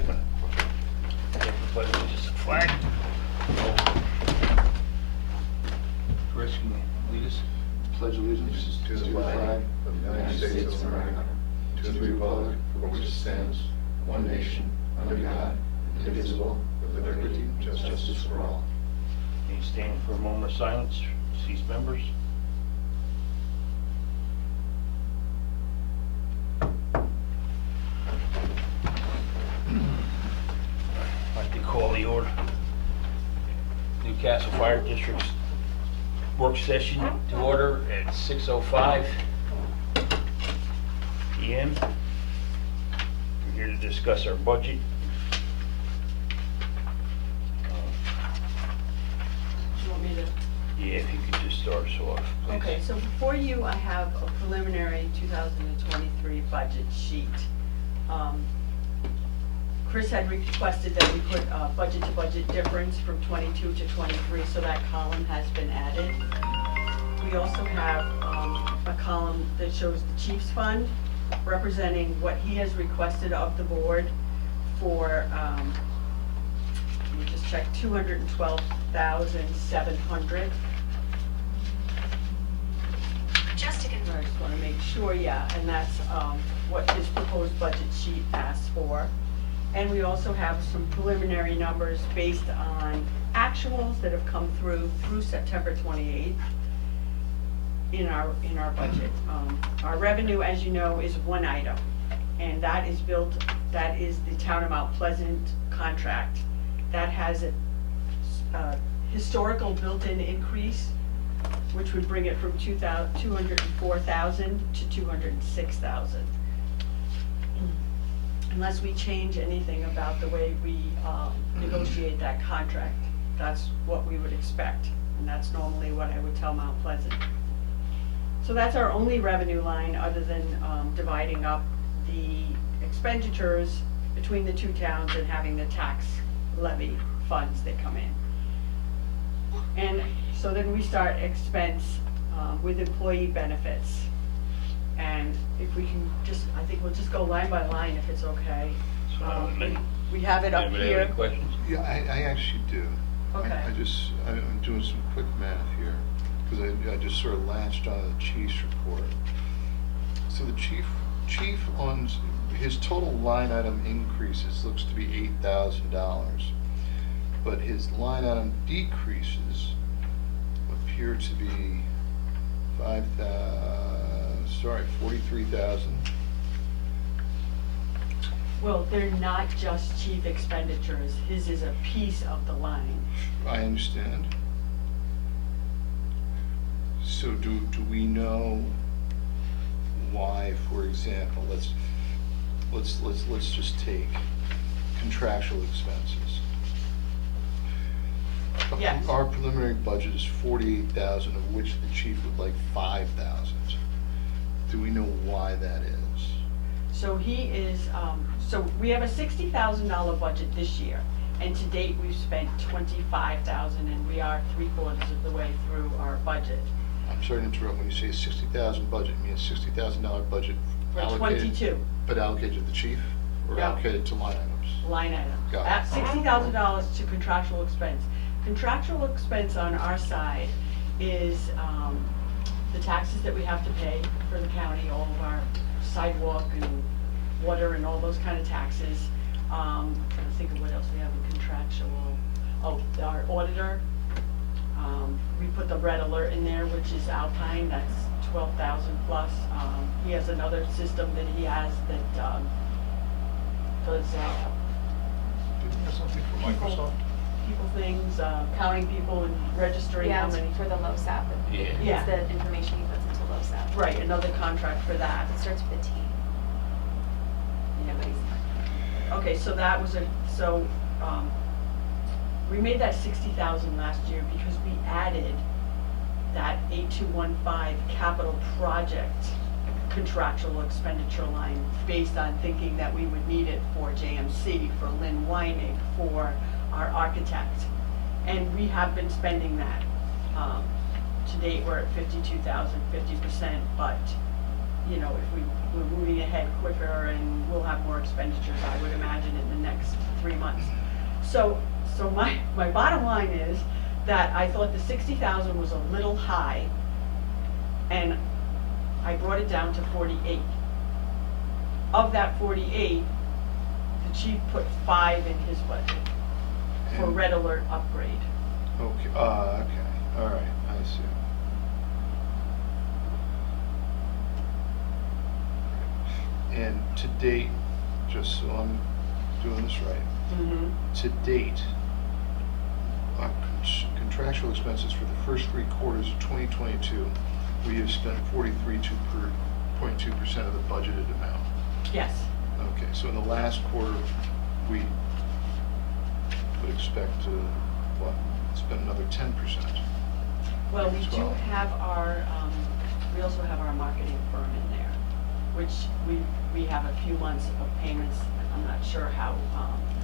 Chairman. Take the pledge of allegiance to the flag. Chris, can you lead us? Pledge allegiance to the flag of the United States of America, to the republic for which it stands, one nation, under God, indivisible, with liberty and justice for all. Can you stand for a moment of silence, cease members? I'd like to call the order Newcastle Fire District's work session to order at 6:05 p.m. We're here to discuss our budget. Do you want me to? Yeah, if you could just start us off, please. Okay, so before you, I have a preliminary 2023 budget sheet. Chris had requested that we put a budget-to-budget difference from 22 to 23, so that column has been added. We also have a column that shows the Chiefs Fund, representing what he has requested of the board for, let me just check, 212,700. Just to I confirm. just want to make sure, yeah, and that's what his proposed budget sheet asks for. And we also have some preliminary numbers based on actuals that have come through September 28th in our budget. Our revenue, as you know, is one item, and that is the Town of Mount Pleasant contract. That has a historical built-in increase, which would bring it from 204,000 to 206,000. Unless we change anything about the way we negotiate that contract, that's what we would expect, and that's normally what I would tell Mount Pleasant. So that's our only revenue line, other than dividing up the expenditures between the two towns and having the tax levy funds that come in. And so then we start expense with employee benefits. And if we can just, I think we'll just go line by line if it's okay. We have it up Anybody here. have any questions? Yeah, I actually do. Okay. I'm doing some quick math here, because I just sort of latched on the chief's report. So the chief on, his total line item increases looks to be $8,000, but his line item decreases appear to be 43,000. Well, they're not just chief expenditures. His is a piece of the line. I understand. So do we know why, for example, let's just take contractual expenses. Yes. Our preliminary budget is 48,000, of which the chief would like 5,000. Do we know why that is? So he is, so we have a $60,000 budget this year, and to date, we've spent $25,000, and we are 3/4 of the way through our budget. I'm sorry to interrupt. When you say $60,000 budget, you mean a $60,000 budget For allocated? 22. But allocated to the chief, or Yeah. allocated to line items? Line item. Got it. At $60,000 to contractual expense. Contractual expense on our side is the taxes that we have to pay for the county, all of our sidewalk and water and all those kind of taxes. Trying to think of what else we have in contractual. Oh, our auditor. We put the red alert in there, which is Alpine, that's 12,000 plus. He has another system that he has that does Didn't you have something for People. Microsoft? people things, counting people and registering Yeah, how it's many. for the LoSAP. Yeah. Yeah. It's the information he puts into LoSAP. Right, another contract for that. It starts with a T. You know what he's. Okay, so that was we made that 60,000 last year because we added that 8215 capital project contractual expenditure line based on thinking that we would need it for JMC, for Lynn Weinig, for our architect. And we have been spending that. To date, we're at 52,000, 50%, but you know, if we're moving ahead quicker and we'll have more expenditures, I would imagine, in the next 3 months. So my bottom line is that I thought the 60,000 was a little high, and I brought it down to 48. Of that 48, the chief put 5 in his budget for And- red alert upgrade. Okay, okay, all right, I see. And to date, just so I'm doing this right, Mm-hmm. to date, contractual expenses for the first 3 quarters of 2022, we have spent 43.2% of the budgeted amount. Yes. Okay, so in the last quarter, we would expect to, what, spend another 10%? Well, we do 12. have our, we also have our marketing firm in there, which we have a few months of payments. I'm not sure how,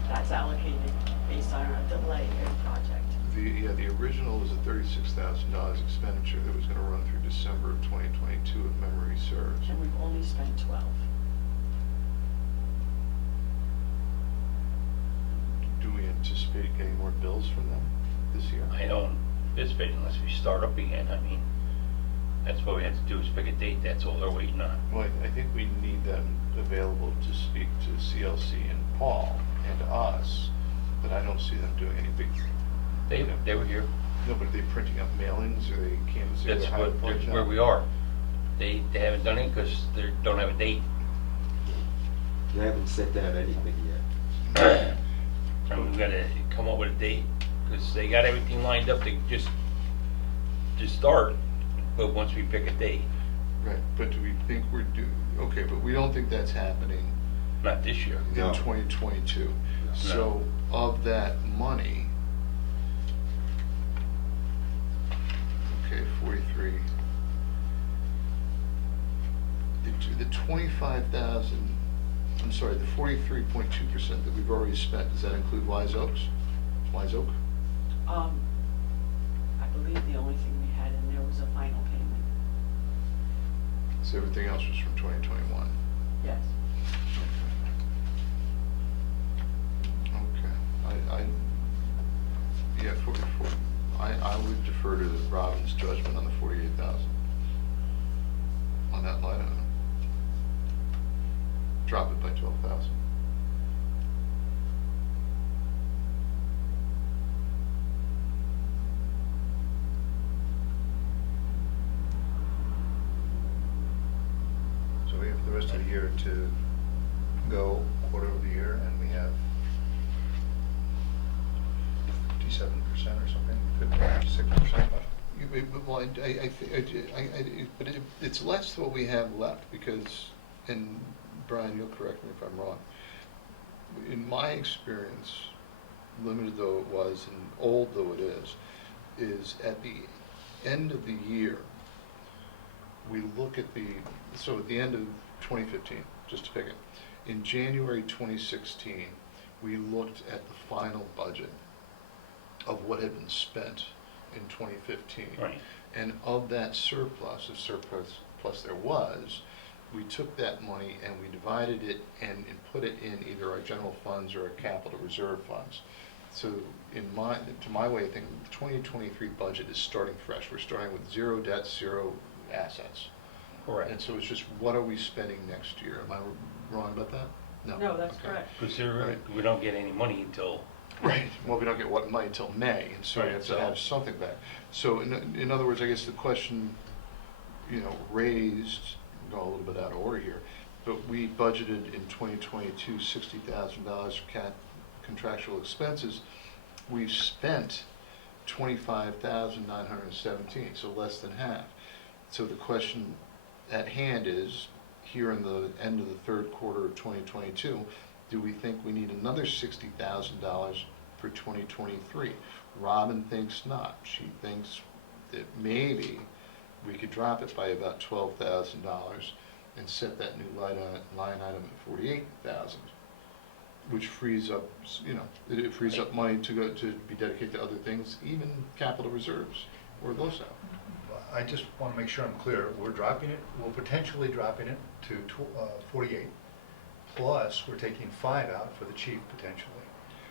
that's allocated based on a delay in project. The original was a $36,000 expenditure that was gonna run through December of 2022, if memory serves. And we've only spent 12. Do we anticipate getting more bills from them this year? I don't anticipate unless we start up again. I mean, that's what we have to do is pick a date. That's all they're waiting on. Well, I think we need them available to speak to CLC and Paul and us, but I don't see them doing any big. They were here. No, but are they printing up mailings, or they canvassing? That's or how- where we are. They haven't done it because they don't have a date. They haven't sent out anything yet. And we've got to come up with a date because they got everything lined up to just start. But once we pick a date, Right, but do we think we're okay, but we don't think that's happening not this year. in No. 2022. So of that money, okay, 43. The 25,000, I'm sorry, the 43.2% that we've already spent, does that include Wise Oaks? Wise Oak? I believe the only thing we had in there was a final payment. So everything else was from 2021? Yes. Okay, yeah, I would defer to Robin's judgment on the 48,000. On that line item. Drop it by 12,000. So we have the rest of the year to go, quarter of the year, and we have 57% or something, 56% left. Well, but it's less than what we have left because, and Brian, you'll correct me if I'm wrong. In my experience, limited though it was and old though it is at the end of the year, we look at so at the end of 2015, just to pick it, in January 2016, we looked at the final budget of what had been spent in 2015. Right. And of that surplus, if surplus plus there was, we took that money and we divided it and put it in either our general funds or our capital reserve funds. So to my way of thinking, the 2023 budget is starting fresh. We're starting with 0 debt, 0 assets. Correct. And so it's just, what are we spending next year? Am I wrong about that? No, that's Okay. correct. Because Right. we don't get any money until, Right, well, we don't get what money until May, and so we Right, have to so- have something back. So in other words, I guess the question, raised, go a little bit out of order here, but we budgeted in 2022 $60,000 for contractual expenses. We've spent 25,917, so less than half. So the question at hand is, here in the end of the third quarter of 2022, do we think we need another $60,000 for 2023? Robin thinks not. She thinks that maybe we could drop it by about $12,000 and set that new line item at 48,000, which frees up, it frees up money to be dedicated to other things, even capital reserves or LoSAP. I just want to make sure I'm clear. We're dropping it, we're potentially dropping it to 48, plus we're taking 5 out for the chief potentially.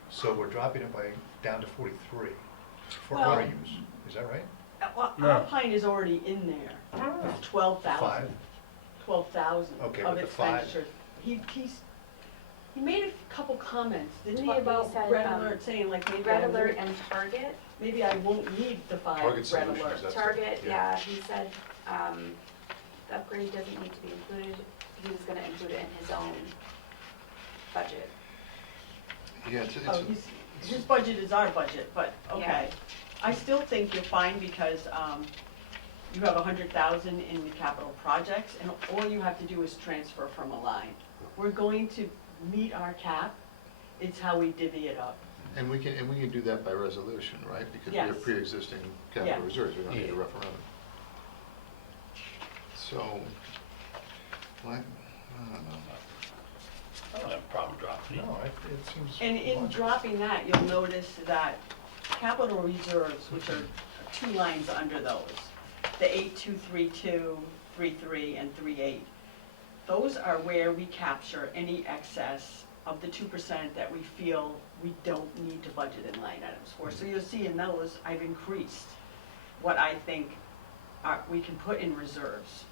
So we're dropping it down to 43 for our Well- use. Is that right? Well, No. Alpine is already in there, it's 12,000. 5? 12,000 Okay, of with the 5. expenditures. He made a couple comments, didn't he, What he about said, red alert, saying like maybe Red I Alert won't- and Target. maybe I won't need the 5 Target red Solutions, alerts. that's- Target, yeah. yeah, he said, the upgrade doesn't need to be included. He was gonna include it in his own budget. Yeah, Oh, his budget is our budget, but, okay. Yeah. I still think you're fine because, you have 100,000 in the capital projects, and all you have to do is transfer from a line. We're going to meet our cap, it's how we divvy it up. And we can do that by resolution, right? Because we have Yes. pre-existing Yeah. capital reserves, we don't need a Yeah. referendum. So, what, I don't know. I don't have a problem dropping it. No, it seems. And in logical. dropping that, you'll notice that capital reserves, which are 2 lines under those, the 8232, 33, and 38, those are where we capture any excess of the 2% that we feel we don't need to budget in line items for. So you'll see in those, I've increased what I think we can put in reserves.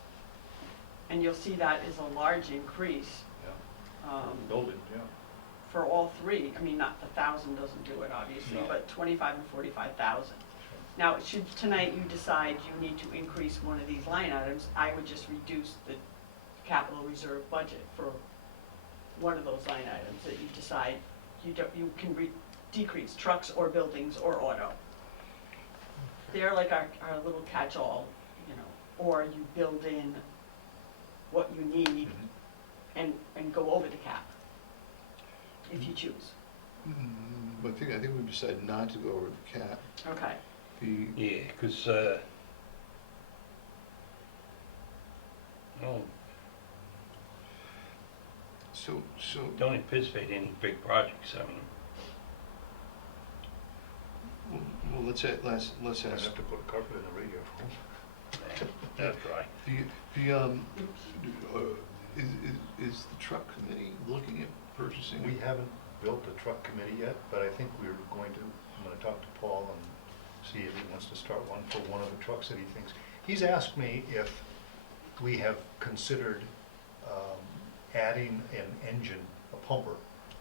And you'll see that is a large increase. Yeah. Build it, yeah. For all 3, I mean, not, 1,000 doesn't do it, obviously, No. but 25 and 45,000. Now, should tonight you decide you need to increase one of these line items, I would just reduce the capital reserve budget for one of those line items that you decide you can decrease, trucks or buildings or auto. They're like our little catch-all, you know, or you build in what you need Mhm. and go over the cap, if you choose. But I think we've decided not to go over the cap. Okay. Yeah, because, no, So, don't anticipate any big projects, I mean, well, let's I'd ask, have to put a carpet in the radio room. that's right. is the truck committee looking at purchasing? We haven't built a truck committee yet, but I think I'm gonna talk to Paul and see if he wants to start one for one of the trucks that he thinks. He's asked me if we have considered adding an engine, a pumper,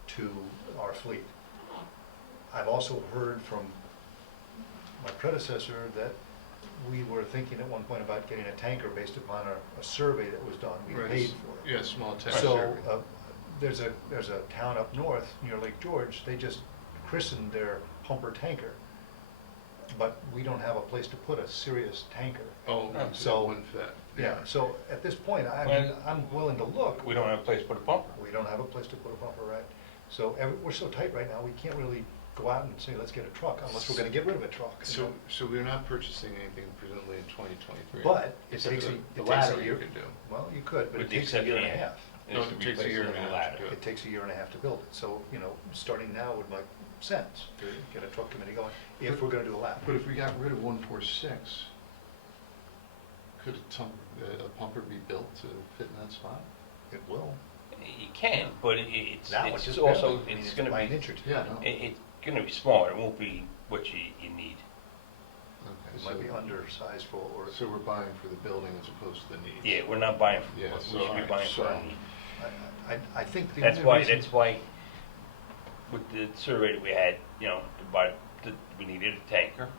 to our fleet. I've also heard from my predecessor that we were thinking at one point about getting a tanker based upon a survey that was done. We Right, paid for it. Yeah, small tank. So, there's a town up north near Lake George, they just christened their pumper tanker. But we don't have a place to put a serious tanker. Oh, So- so one fit. Yeah, so at this point, Well, I'm willing to look. We don't have a place to put a pumper. We don't have a place to put a pumper, right? So we're so tight right now, we can't really go out and say, let's get a truck, unless we're gonna get rid of a truck. So we're not purchasing anything presently in 2023? But it Except takes for a, the it takes ladder a you year. could do. Well, you could, but With it the takes a year and a exception, half. It's No, to it takes a replace year and a the half to ladder. do it. It takes a year and a half to build it, so, starting now would make sense to get a truck committee going, if we're gonna do a lap. But if we got rid of 146, could a pumper be built to fit in that spot? It will. You can, but it's Now it's it's just also, barely. I mean, it's gonna by an be, inch or two. Yeah, no. it's gonna be smaller, it won't be what you need. Okay, It might be so- undersized for, or. So we're buying for the building as opposed to the need? Yeah, we're not buying, Yeah, we so, should be alright, buying for our so- need. I think the That's only why, reason. with the survey that we had, we needed a tanker.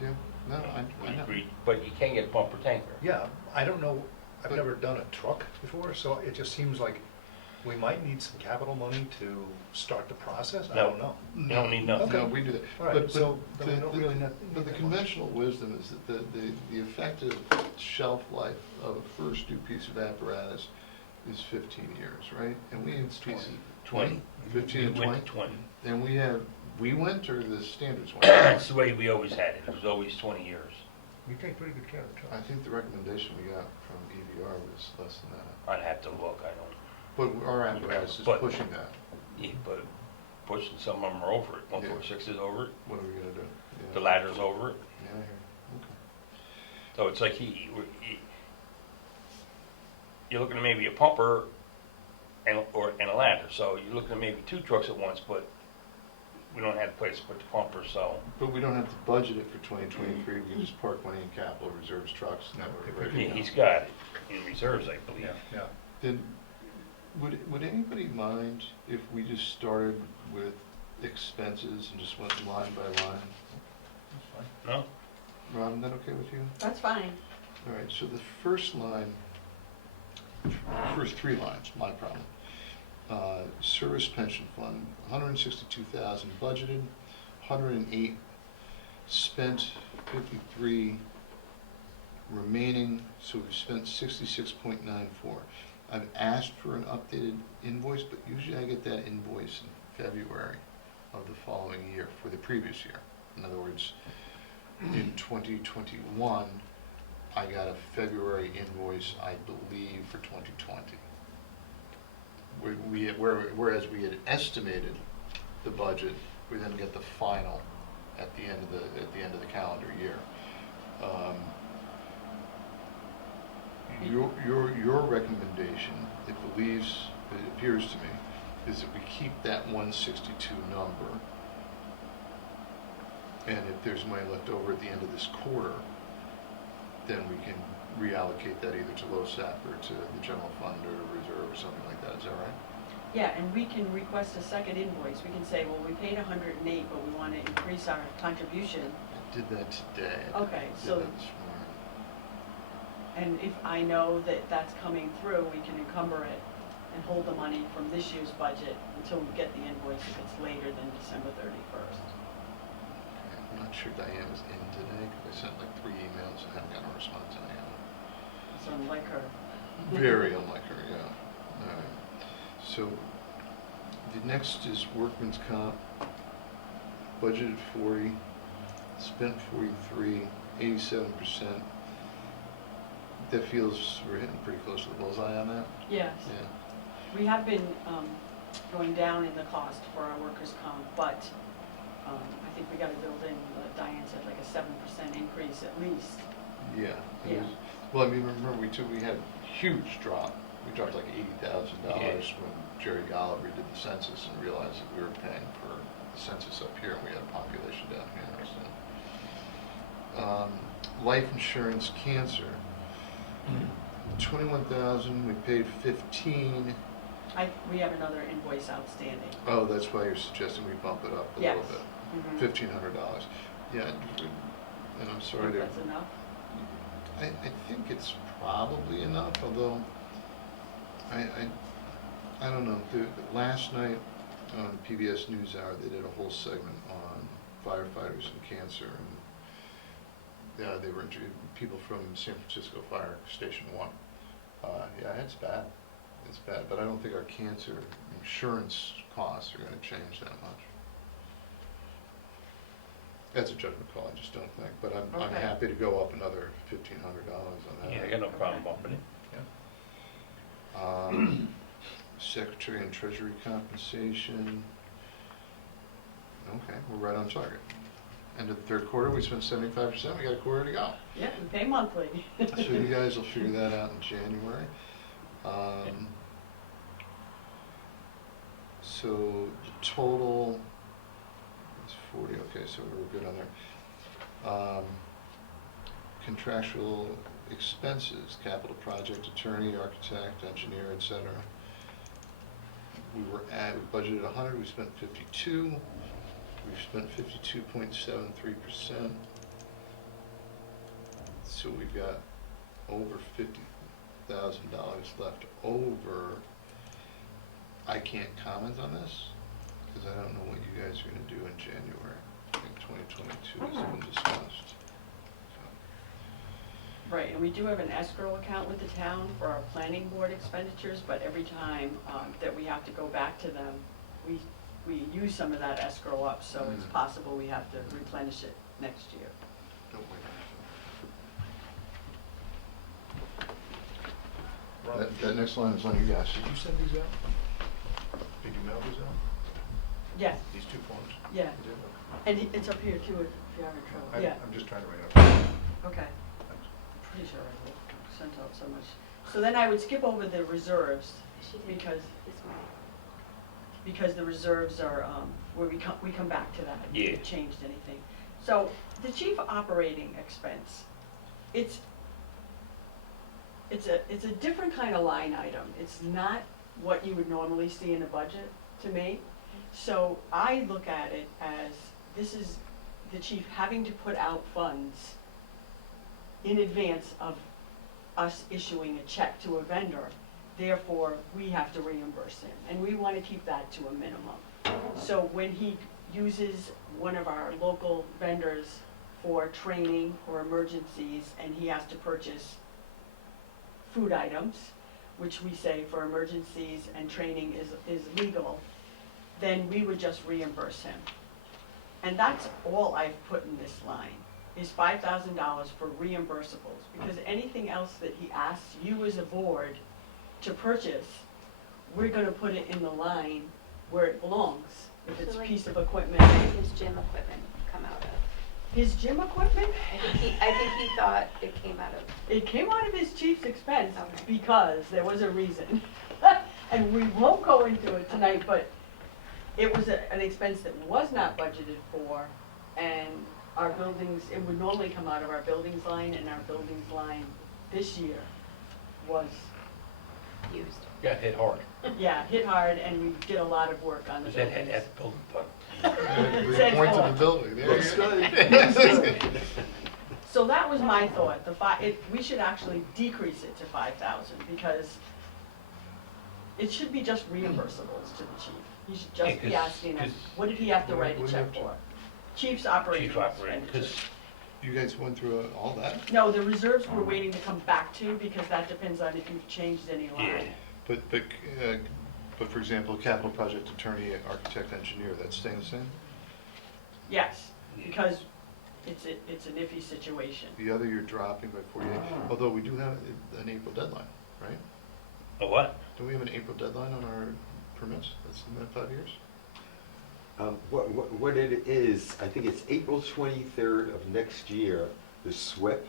Yeah, no, We I know. agreed, but you can't get a pumper tanker. Yeah, I don't know, I've But- never done a truck before, so it just seems like we might need some capital money to start the process, I No. don't know. You don't need nothing. Okay. No, we do that. All right, But so the- then we don't the- really need But the that much. conventional wisdom is that the effective shelf life of a first new piece of apparatus is 15 years, right? And we have It's 20. pieces. 20. 15 and We 20? went to 20. And we went or the standards went? That's the way we always had it, it was always 20 years. We take pretty good care of the I truck. think the recommendation we got from EVR was less than that. I'd have to look, I don't, But our apparatus is But- pushing that. yeah, but pushing, some of them are over it, 146 is over it, What are we gonna do? Yeah. the ladder's over it. Yeah, I hear you. Okay. So it's like you're looking at maybe a pumper and a ladder, so you're looking at maybe 2 trucks at once, but we don't have a place to put the pumper, so. But we don't have to budget it for 2023, we can just park money in capital reserves trucks. And that If we're we ready Yeah, to he's go. got it in reserves, I believe. Yeah. Then, would anybody mind if we just started with expenses and just went line by line? That's fine. No? Robin, that okay with you? That's fine. All right, so the first line, first 3 lines, my problem. Service pension fund, 162,000 budgeted, 108 spent, 53 remaining, so we've spent 66.94. I've asked for an updated invoice, but usually I get that invoice in February of the following year for the previous year. In other words, in 2021, I got a February invoice, I believe, for 2020. Whereas we had estimated the budget, we then get the final at the end of the calendar year. Your recommendation, it appears to me, is that we keep that 162 number, and if there's money left over at the end of this quarter, then we can reallocate that either to LoSAP or to the general fund or reserve or something like that. Is that right? Yeah, and we can request a second invoice. We can say, well, we paid 108, but we want to increase our contribution. I did that today. Okay, I did so- that this morning. And if I know that that's coming through, we can encumber it and hold the money from this year's budget until we get the invoice if it's later than December 31st. Okay, I'm not sure Diane was in today because I sent like 3 emails and haven't gotten a response on any of them. So unlike her. Very unlike her, yeah. All right. So the next is workman's comp, budgeted 40, spent 43, 87%. That feels we're hitting pretty close to the bullseye on that. Yes. Yeah. We have been going down in the cost for our workers' comp, but I think we got to build in, Diane said, like a 7% increase at least. Yeah. it Yeah. was- Well, I mean, remember we had a huge drop. We dropped like $80,000 when Jerry Golliver did the census and realized that we were paying for the census up here and we had a population down here. So. Life insurance, cancer, 21,000. We paid 15. We have another invoice outstanding. Oh, that's why you're suggesting we bump it up a Yes. little bit. Mhm. $1,500. Yeah, and I'm sorry to. That's enough? I think it's probably enough, although I don't know. Last night on PBS NewsHour, they did a whole segment on firefighters and cancer, and they were interviewing people from San Francisco Fire Station 1. Yeah, it's bad. It's bad, but I don't think our cancer insurance costs are going to change that much. That's a judgment call, I just don't think, but I'm Okay. happy to go up another $1,500 on that. Yeah, I got no problem bumping it. Yeah. Secretary and Treasury compensation. Okay, we're right on target. End of the 3rd quarter, we spent 75%, we got a quarter to go. Yeah, we pay monthly. So you guys will figure that out in January. So the total is 40, okay, so we're good on there. Contractual expenses, capital project, attorney, architect, engineer, etc. We budgeted 100, we spent 52. We've spent 52.73%. So we've got over $50,000 left over. I can't comment on this because I don't know what you guys are going to do in January. I think 2022 has been discussed. Right, and we do have an escrow account with the town for our planning board expenditures, but every time that we have to go back to them, we use some of that escrow up, so it's possible we have to replenish it next year. Don't wait. Rob, That next line is on you guys. Did you send these out? Did you mail these out? Yeah, These 2 forms? yeah, You did? Okay. and it's up here too if you're having trouble, I- yeah, I'm just trying to write it up. okay. Thanks. pretty sure I sent out so much. So then I would skip over the reserves, She did because, this morning. because the reserves are, where we come back to that. If Yeah. it changed anything. So, the chief operating expense, it's a different kind of line item. It's not what you would normally see in a budget, to me. So I look at it as, this is the chief having to put out funds in advance of us issuing a check to a vendor. Therefore, we have to reimburse him, and we want to keep that to a minimum. So when he uses one of our local vendors for training or emergencies, and he has to purchase food items, which we say for emergencies and training is legal, then we would just reimburse him. And that's all I've put in this line, is $5,000 for reimbursables, because anything else that he asks you as a board to purchase, we're gonna put it in the line where it belongs, if it's So a like- piece of equipment. Where did his gym equipment come out of? His gym equipment, I think he thought it came out of, it came out of his chief's expense Okay. because there was a reason. And we won't go into it tonight, but it was an expense that was not budgeted for, and our buildings, it would normally come out of our buildings line, and our buildings line this year was, used. Got hit hard. yeah, hit hard, and we did a lot of work on the Because that buildings. had that building fund. Said Point to four. the building, there Looks you go. good. Looks good. So that was my thought, we should actually decrease it to 5,000, because it should be just reimbursables to the chief. He should just be Yeah, 'cause- asking us, 'cause- what did he have to write a What do you check have to- for? Chief's operating Chief operating, expenditures. because You guys went through all that? No, the reserves we're waiting to come back to, because that depends on if you've changed any Yeah. line. But for example, capital project attorney, architect, engineer, that's staying the same? Yes, Yeah. because it's an iffy situation. The other you're dropping by 48, although we do have an April deadline, right? a what? Don't we have an April deadline on our permits? That's in 5 years? What it is, I think it's April 23rd of next year, the SWIP.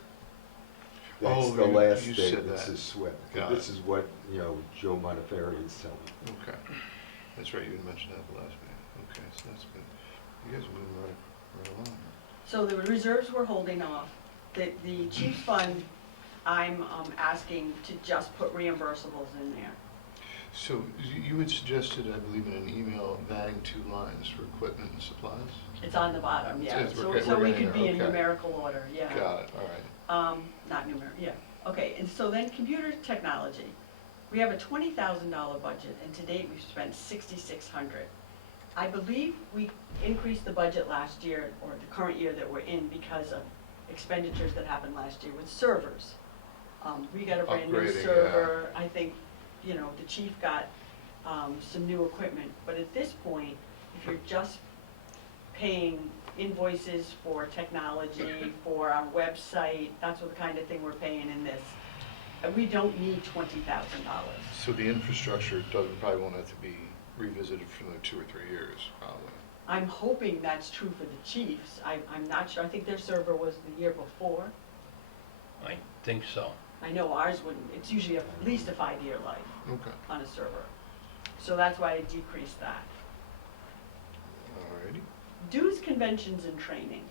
That's Oh, the you last said day, this that. is SWIP. Got This it. is what, Joe Montefiore is telling me. Okay. That's right, you had mentioned that the last meeting. Okay, so that's good. You guys are moving right along. So the reserves we're holding off. The chief's fund, I'm asking to just put reimbursables in there. So you had suggested, I believe, in an email, of adding 2 lines for equipment and supplies? It's on the bottom, yeah. It's- So we're so we getting could there, be in okay. numerical order, yeah. Got it, all right. Not yeah, okay, and so then computer technology. We have a $20,000 budget, and to date, we've spent $6,600. I believe we increased the budget last year, or the current year that we're in, because of expenditures that happened last year with servers. We got a brand new Upgrading, yeah. server, I think, the chief got, some new equipment, but at this point, if you're just paying invoices for technology, for our website, that's what the kind of thing we're paying in this. And we don't need $20,000. So the infrastructure probably won't have to be revisited for another 2 or 3 years, probably. I'm hoping that's true for the chiefs. I'm not sure. I think their server was the year before. I think so. I know ours wouldn't. It's usually at least a 5-year life Okay, on a server. So that's why I decreased that. all righty. Dues, conventions, and training.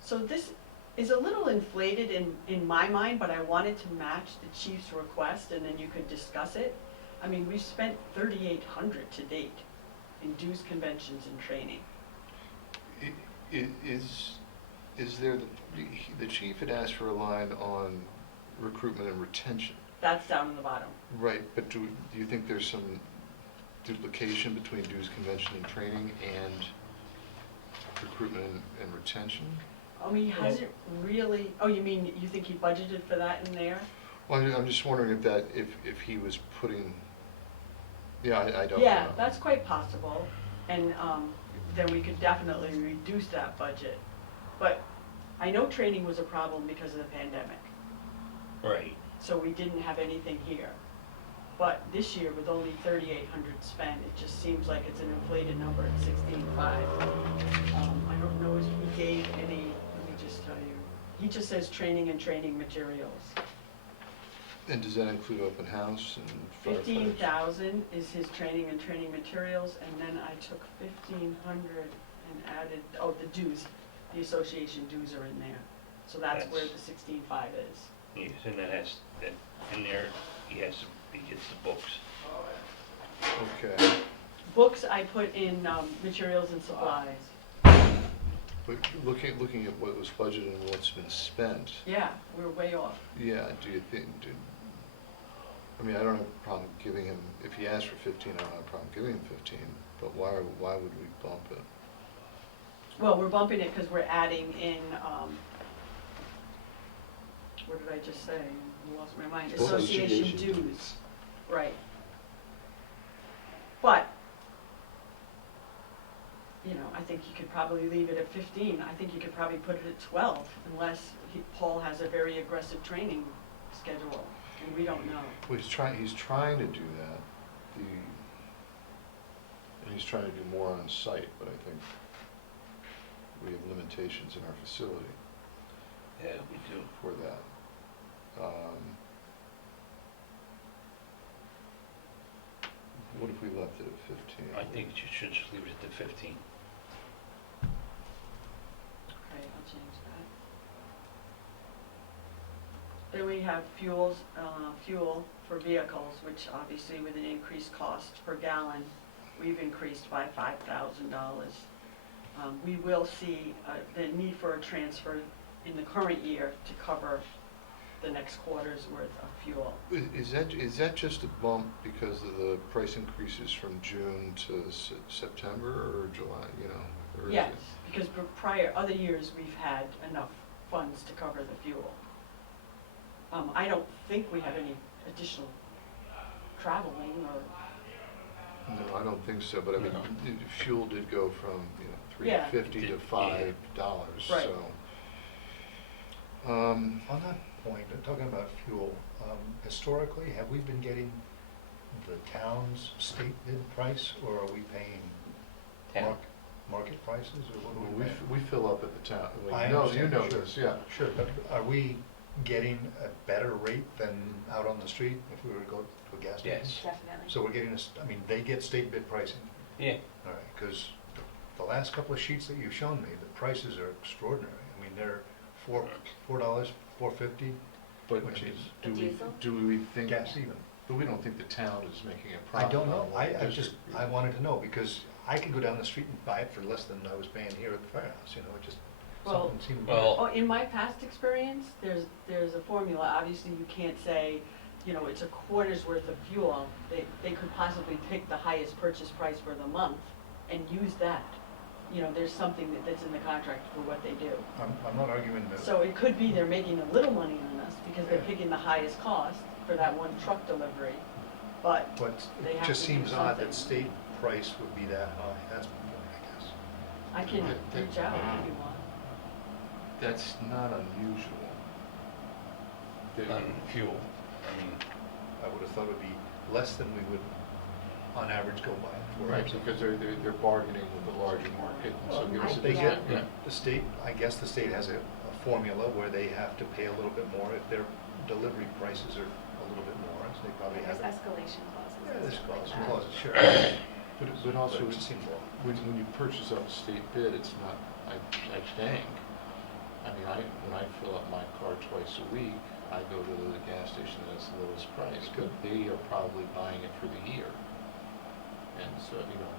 So this is a little inflated in my mind, but I wanted to match the chief's request, and then you could discuss it. I mean, we've spent $3,800 to date in dues, conventions, and training. Is there, the chief had asked for a line on recruitment and retention. That's down in the bottom. Right, but do you think there's some duplication between dues, convention, and training and recruitment and retention? Oh, he hasn't really, oh, you mean, you think he budgeted for that in there? Well, I'm just wondering if he was putting, yeah, I don't know. Yeah, that's quite possible, and then we could definitely reduce that budget. But I know training was a problem because of the pandemic, Right. so we didn't have anything here. But this year, with only $3,800 spent, it just seems like it's an inflated number at 16.5. I don't know if he gave any, let me just tell you, he just says training and training materials. And does that include open house and firefighters? 15,000 is his training and training materials, and then I took 1,500 and added, oh, the dues, the association dues are in there. So that's where the 16.5 is. Yes, and that has, that, in there, he gets the books. Okay, Books I put in materials and supplies. but looking at what was budgeted and what's been spent, Yeah, we're way off. yeah, do you think, I mean, I don't have a problem giving him, if he asked for 15, I don't have a problem giving him 15, but why would we bump it? Well, we're bumping it because we're adding in, what did I just say? I lost my mind. Association dues, right. But, you know, I think you could probably leave it at 15. I think you could probably put it at 12 unless Paul has a very aggressive training schedule, and we don't know. Well, he's trying to do that, and he's trying to do more on site, but I think we have limitations in our facility Yeah, we do. for that. What if we left it at 15? I think you should just leave it at the 15. Okay, I'll change that. Then we have fuel for vehicles, which obviously with an increased cost per gallon, we've increased by $5,000. We will see the need for a transfer in the current year to cover the next quarter's worth of fuel. Is that just a bump because of the price increases from June to September or July, you know? Or is Yes, it- because for other years, we've had enough funds to cover the fuel. I don't think we have any additional traveling or, No, I don't think so, but I mean, No. fuel did go from, Yeah. $3.50 to It did, $5, Right. so. On that point, talking about fuel, historically, have we been getting the town's state bid price, or are we paying Town. market prices, or what Well, do we pay? we fill up at the town, well, I you know understand, sure. this, yeah. Sure, but are we getting a better rate than out on the street if we were to go to a gas station? Yes. Definitely. So we're getting, I mean, they get state bid pricing, Yeah. all right, because the last couple of sheets that you've shown me, the prices are extraordinary. I mean, they're $4, $4.50, But which is do The we, diesel? do we think, gas even. but we don't think the town is making a I profit don't know, on what the I just, district- I wanted to know, because I could go down the street and buy it for less than I was paying here at the firehouse, you know, it just, Well- something seemed. Well- oh, in my past experience, there's a formula. Obviously, you can't say, you know, it's a quarter's worth of fuel. They could possibly pick the highest purchase price for the month and use that. You know, there's something that's in the contract for what they do. I'm not arguing that. So it could be they're making a little money on us because they're Yeah. picking the highest cost for that one truck delivery, but But they it have just to do seems odd something. that state price would be that high, that's my point, I guess. I can That- reach out if you want. That's not unusual. On fuel, I mean, I would have thought it would be less than we would, on average, go by it for. Right, because they're bargaining with the larger market, and so give us a They get, discount. Yeah. the state, I guess the state has a formula where they have to pay a little bit more if their delivery prices are a little bit more, so they probably There's have. escalation clauses Yeah, and there's stuff like that. clauses, sure. But also, But it just seems low. when you purchase off a state bid, it's not, I think, I mean, when I fill up my car twice a week, I go to the gas station that's the lowest price, but they are probably buying it for the year. And so, you know,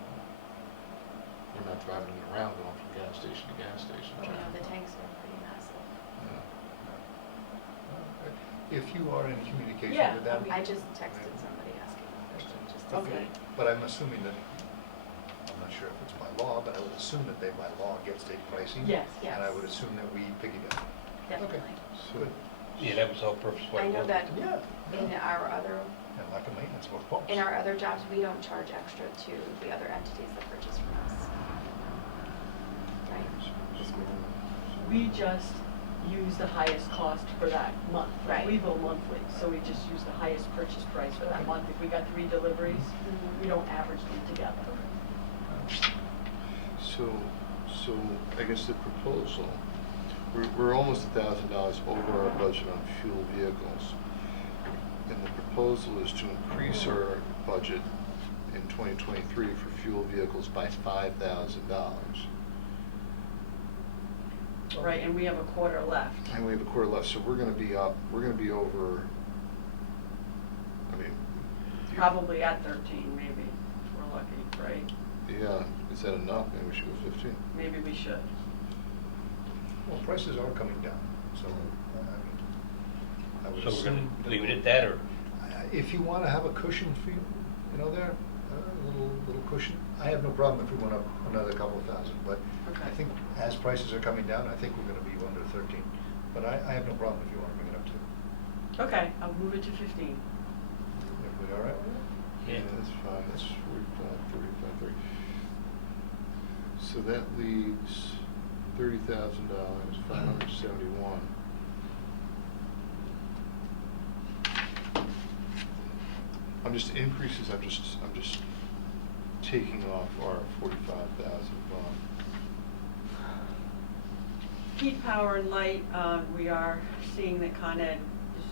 we're not driving it around going from gas station to gas station. But we know trying the to- tanks are pretty massive. If you are in communication Yeah, with them. I just texted somebody asking a question just to Okay. see. But I'm assuming that, I'm not sure if it's by law, but I would assume that they by law get state pricing. Yes. Yes. And I would assume that we piggyback. Definitely. So, yeah, that was the whole purpose why. I know that Yeah. in our other, And lack of maintenance of pumps. in our other jobs, we don't charge extra to the other entities that purchase from us. Right? We just use the highest cost for that month. Right. We bill monthly, so we just use the highest purchase price for that month. If we got 3 deliveries, we don't average them together. So I guess the proposal, we're almost $1,000 over our budget on fuel vehicles. And the proposal is to increase our budget in 2023 for fuel vehicles by $5,000. Right, and we have a quarter left. And we have a quarter left, so we're gonna be over, I mean. Probably at 13, maybe, if we're lucky, right? Yeah, is that enough? Maybe we should go 15. Maybe we should. Well, prices are coming down, so, I would. So we're assume gonna leave it at that, or? If you wanna have a cushion for there, a little cushion, I have no problem if we went up another couple of thousand, but I Okay. think as prices are coming down, I think we're gonna be under 13. But I have no problem if you wanna bring it up to. Okay, I'll move it to 15. Everybody all right with that? Yeah. That's fine, that's 45, 35, 30. So that leaves $30,000, 571. I'm just taking off our 45,000 bond. Heat, power, and light, we are seeing that Con Ed is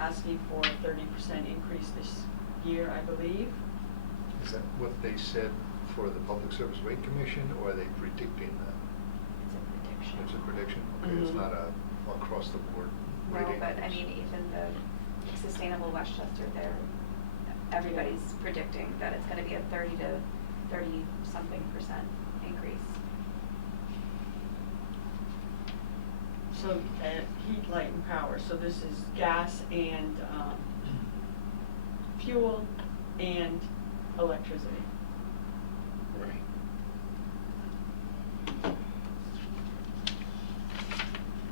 asking for a 30% increase this year, I believe. Is that what they said for the Public Service Rate Commission, or are they predicting that? It's a prediction. It's a prediction, okay, it's Mhm. not a across the board No, rate but I increase. mean, even the Sustainable Westchester, everybody's predicting that it's gonna be a 30-something% increase. So, heat, light, and power, so this is gas and, fuel and electricity. Right.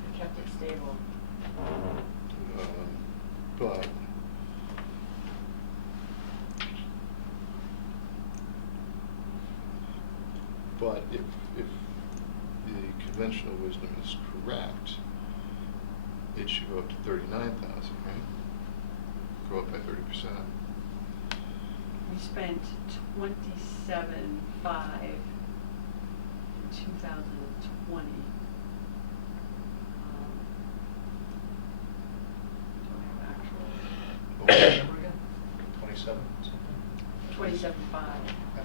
We kept it stable. But if the conventional wisdom is correct, it should go up to 39,000, right? Go up by 30%. We spent 27.5 in 2020. Do I have actual? What was that number again? 27, something? 27.5. I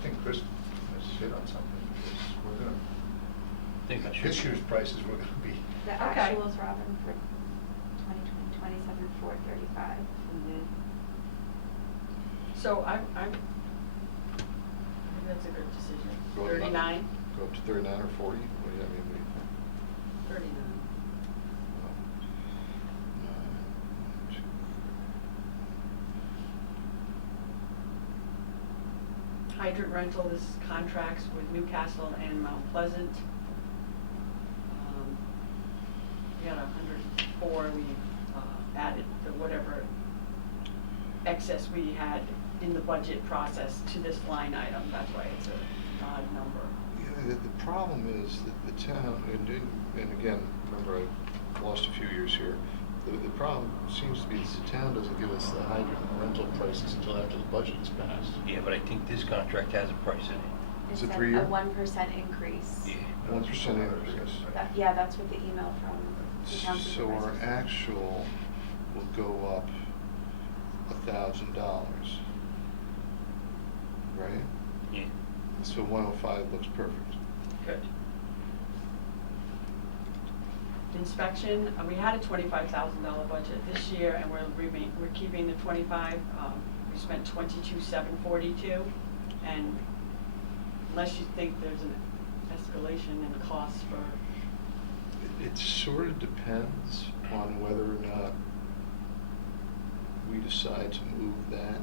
think Chris has hit on something, because we're gonna, Think I should. this year's prices were gonna be, The Okay. actuals, Robin, for 2020, 27,435. Mhm. So I think that's a good decision. Go up 39? Go up to 39 or 40? What do you, I mean, what do you think? 39. Well, 9, 2, 4. Hydrant rental, this is contracts with Newcastle and Mount Pleasant. We got 104, we added the whatever excess we had in the budget process to this line item, that's why it's an odd number. Yeah, the problem is that the town, and again, remember I lost a few years here, the problem seems to be is the town doesn't give us the hydrant rental prices until after the budget is passed. Yeah, but I think this contract has a price in it. Is it It's 3 year? a 1% increase. Yeah. 1% increase. Yeah, that's what the email from the town So our supervisor said. actual will go up $1,000, right? Yeah. So 105 looks perfect. Good. Inspection, we had a $25,000 budget this year, and we're keeping the 25. We spent 22,742, and unless you think there's an escalation in costs for. It sort of depends on whether or not we decide to move that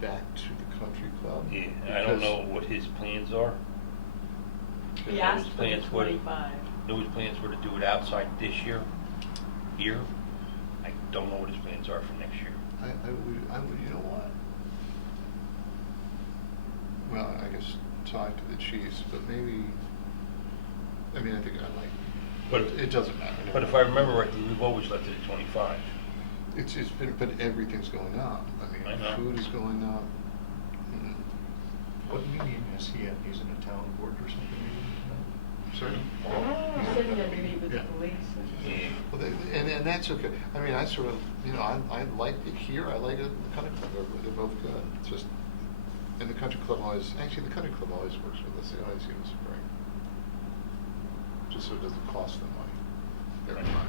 back to the country club. Yeah, I don't because- know what his plans are. We His asked for the plans were- 25. His plans were to do it outside this year, here. I don't know what his plans are for next year. I would, you know what? Well, I guess talk to the chiefs, but maybe, I mean, I think I like, But it doesn't matter. But if I remember rightly, we've always left it at 25. It's been, but everything's going up. I I mean, know. food is going up. Mm. what meeting is he at? He's in a town board or something meeting? No? Sorry? You said you had to meet with the Yeah. police. Yeah. Well, and that's okay. I mean, I sort of, you know, I like it here, I like it in the country club, they're both good. It's just, and the country club always, actually, the country club always works with us, they always give us a break. Just so it doesn't cost them money. They're fine.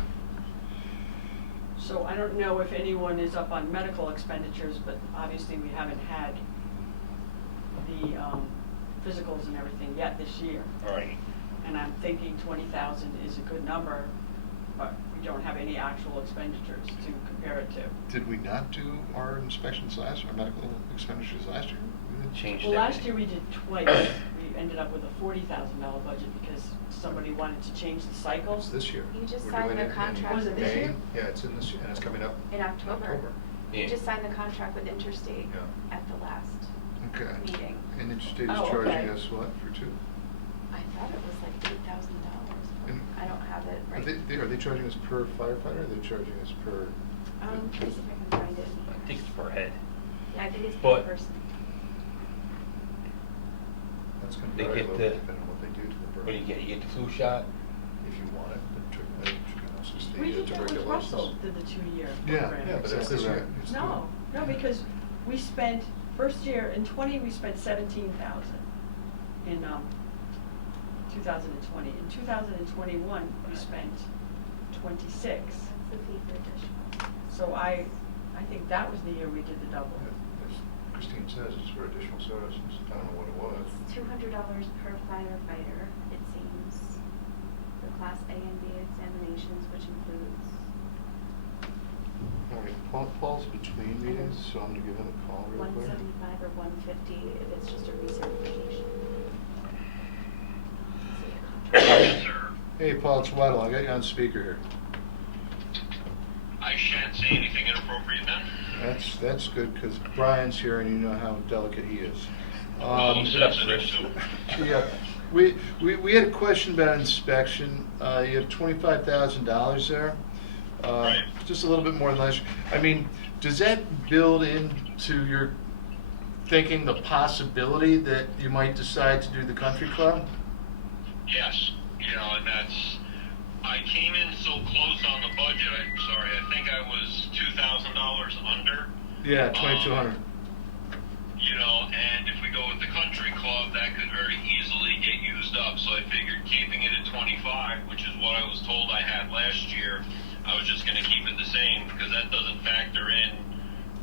So I don't know if anyone is up on medical expenditures, but obviously we haven't had the physicals and everything yet this year. All right. And I'm thinking 20,000 is a good number, but we don't have any actual expenditures to compare it to. Did we not do our inspections our medical expenditures last year? We didn't? Changed Well, last year everything. we did twice. We ended up with a $40,000 budget because somebody wanted to change the cycle. It's this year. You just We're signed doing the it in contract Was it this May. year? Yeah, it's in this year, and it's coming up. in October. Yeah. You just signed the contract with Interstate Yeah. at the last Okay. meeting. And Interstate is Oh, charging okay. us what, for two? I thought it was like $8,000. And I don't have it Are right. they charging us per firefighter, or are they charging us per? Let me see if I can find it. I think it's per head. Yeah, I think it's per But- person. That's gonna They vary a get little the- bit depending on what they do to the person. What do you get? You get the flu shot? If you want it, the trichinosis. We did that with tuberculosis. Russell, did the 2-year Yeah, program. Yeah, but that's this year. It's No, no, because we spent, first year, in 20, we spent 17,000 in 2020. In 2021, we spent 26. That's the fee for additional. So I think that was the year we did the double. As Christine says, it's for additional services. I don't know what it was. It's $200 per firefighter, it seems, for Class A and B examinations, which includes. All right, Paul's between meetings, so I'm gonna give him a call real quick. 175 or 150 if it's just a recertification. Yes, sir. Hey, Paul, it's Weddle, I got you on speaker here. I shan't say anything inappropriate then. That's good, because Brian's here and you know how delicate he is. Sit up, Chris. Yeah, we had a question about inspection. You have $25,000 there. Right. Just a little bit more than last year. I mean, does that build into your thinking the possibility that you might decide to do the country club? Yes, and that's, I came in so close on the budget, I think I was $2,000 under. Yeah, 2,200. And if we go with the country club, that could very easily get used up. So I figured keeping it at 25, which is what I was told I had last year, I was just going to keep it the same because that doesn't factor in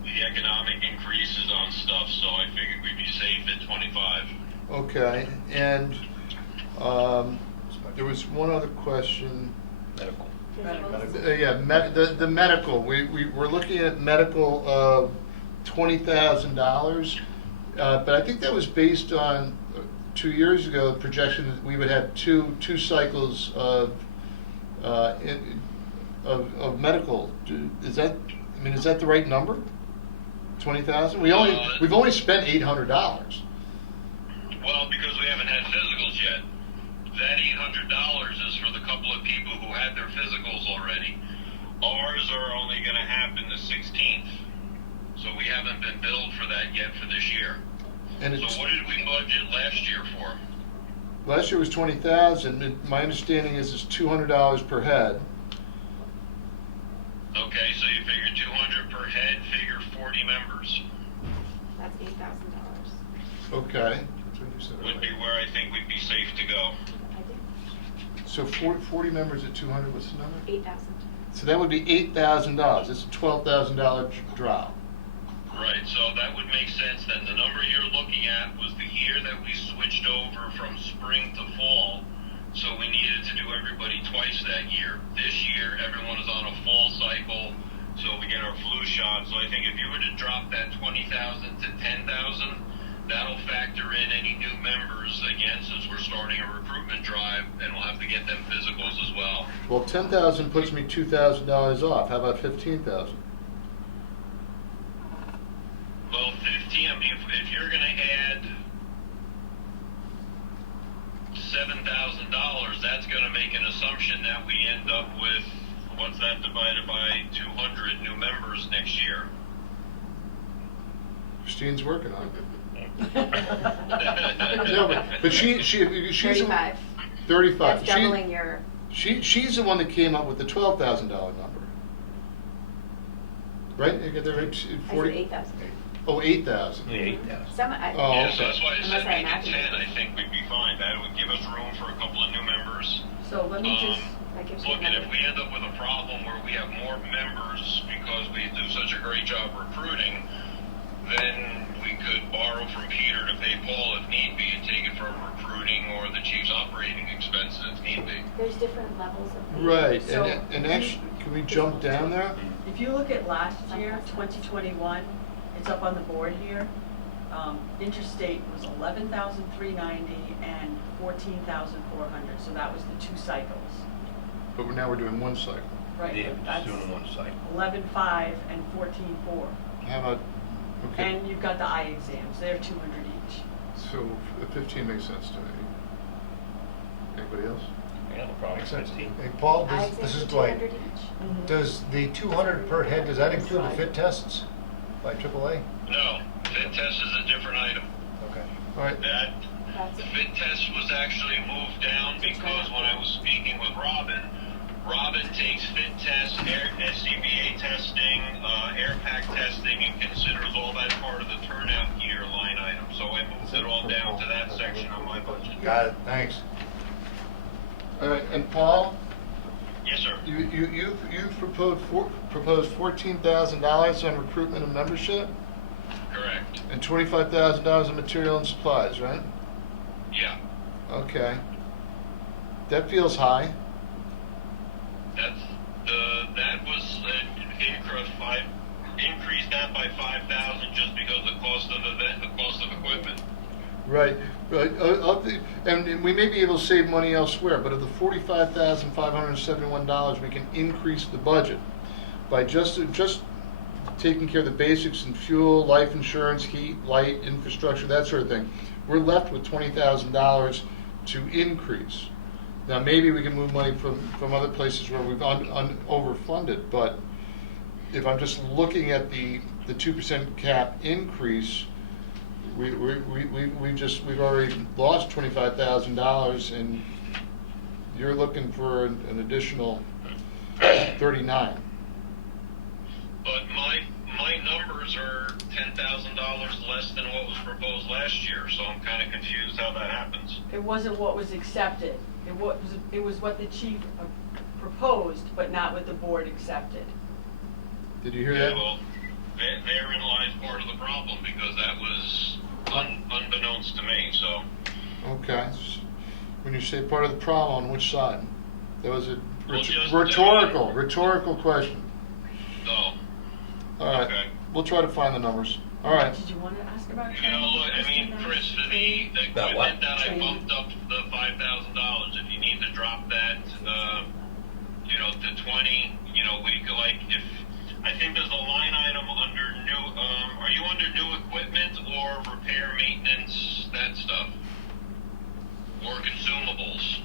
the economic increases on stuff. So I figured we'd be safe at 25. Okay, and there was one other question. Medical. Physicals. The medical, we're looking at medical of $20,000. But I think that was based on 2 years ago, the projection that we would have two cycles of medical. Is that the right number? 20,000? We've only spent $800. Well, because we haven't had physicals yet. That $800 is for the couple of people who had their physicals already. Ours are only going to happen the 16th. So we haven't been billed for that yet for this year. And it's, So what did we budget last year for? last year was 20,000. My understanding is it's $200 per head. Okay, so you figure 200 per head, figure 40 members That's $8,000. Okay. That's what you said would be earlier. where I think we'd be safe to go. I do. So 40 members at 200, what's the number? 8,000. So that would be $8,000. That's a $12,000 drop. Right, so that would make sense then. The number you're looking at was the year that we switched over from spring to fall. So we needed to do everybody twice that year. This year, everyone is on a fall cycle, so we get our flu shot. So I think if you were to drop that 20,000 to 10,000, that'll factor in any new members again, since we're starting a recruitment drive, and we'll have to get them physicals as well. Well, 10,000 puts me $2,000 off. How about 15,000? Well, 15, I mean, if you're going to add $7,000, that's going to make an assumption that we end up with, what's that divided by 200 new members next year? Christine's working on it. No, No, but she's 35. 35. That's doubling your, She's the one that came up with the $12,000 number. Right? You get that right? I 40? said 8,000. Oh, 8,000. Yeah, 8,000. Some, Oh, Yeah, okay. so that's why I Unless said I maybe imagined 10, it. I think we'd be fine. That would give us room for a couple of new members. So let me just, that gives you Look, and if another. we end up with a problem where we have more members because we do such a great job recruiting, then we could borrow from Peter to pay Paul if need be and take it from recruiting or the chief's operating expenses if need be. There's different levels of. Right. So- And actually, can we jump down there? if you look at last year, 2021, it's up on the board here. Interstate was 11,390 and 14,400, so that was the 2 cycles. But now we're doing one cycle. Right, Yeah, but that's just doing one cycle. 11,500 and 14,400. How about, okay, And you've got the eye exams, they're 200 each. so 15 makes sense to me. Anybody else? Yeah, no problem, Makes sense. 15. Hey, Paul, I this is think Dwight. 200 each. Does the 200 per head, does that include the fit tests by AAA? No, fit test is a different item. Okay. All right. That, That's, the fit test was actually moved down because when I was speaking with Robin, Robin takes fit tests, SCBA testing, air pack testing, and considers all that part of the turnout gear line item. So I moved it all down to that section on my budget. Got it, thanks. All right, and Paul, Yes, sir. you've proposed $14,000 on recruitment and membership Correct. and $25,000 in material and supplies, right? Yeah. Okay. That feels high. That's that was increased that by 5,000 just because the cost of equipment. Right. Right. And we may be able to save money elsewhere, but of the $45,571, we can increase the budget by just taking care of the basics in fuel, life insurance, heat, light, infrastructure, that sort of thing. We're left with $20,000 to increase. Now, maybe we can move money from other places where we've overfunded, but if I'm just looking at the 2% cap increase, we've already lost $25,000, and you're looking for an additional 39. But my numbers are $10,000 less than what was proposed last year, so I'm kind of confused how that happens. It wasn't what was accepted. It was what the chief proposed, but not what the board accepted. Did you hear Yeah, that? well, therein lies part of the problem because that was unbeknownst to me. So Okay. When you say part of the problem, on which side? That was a Well, just- rhetorical question. no. All right. Okay. We'll try to find the numbers. All right. Did you want to ask about You training? know, look, I mean, Chris, for the About what? equipment that I Training. bumped up the $5,000, if you need to drop that, to 20, we could I think there's a line item under new, are you under new equipment or repair, maintenance, that stuff? Or consumables?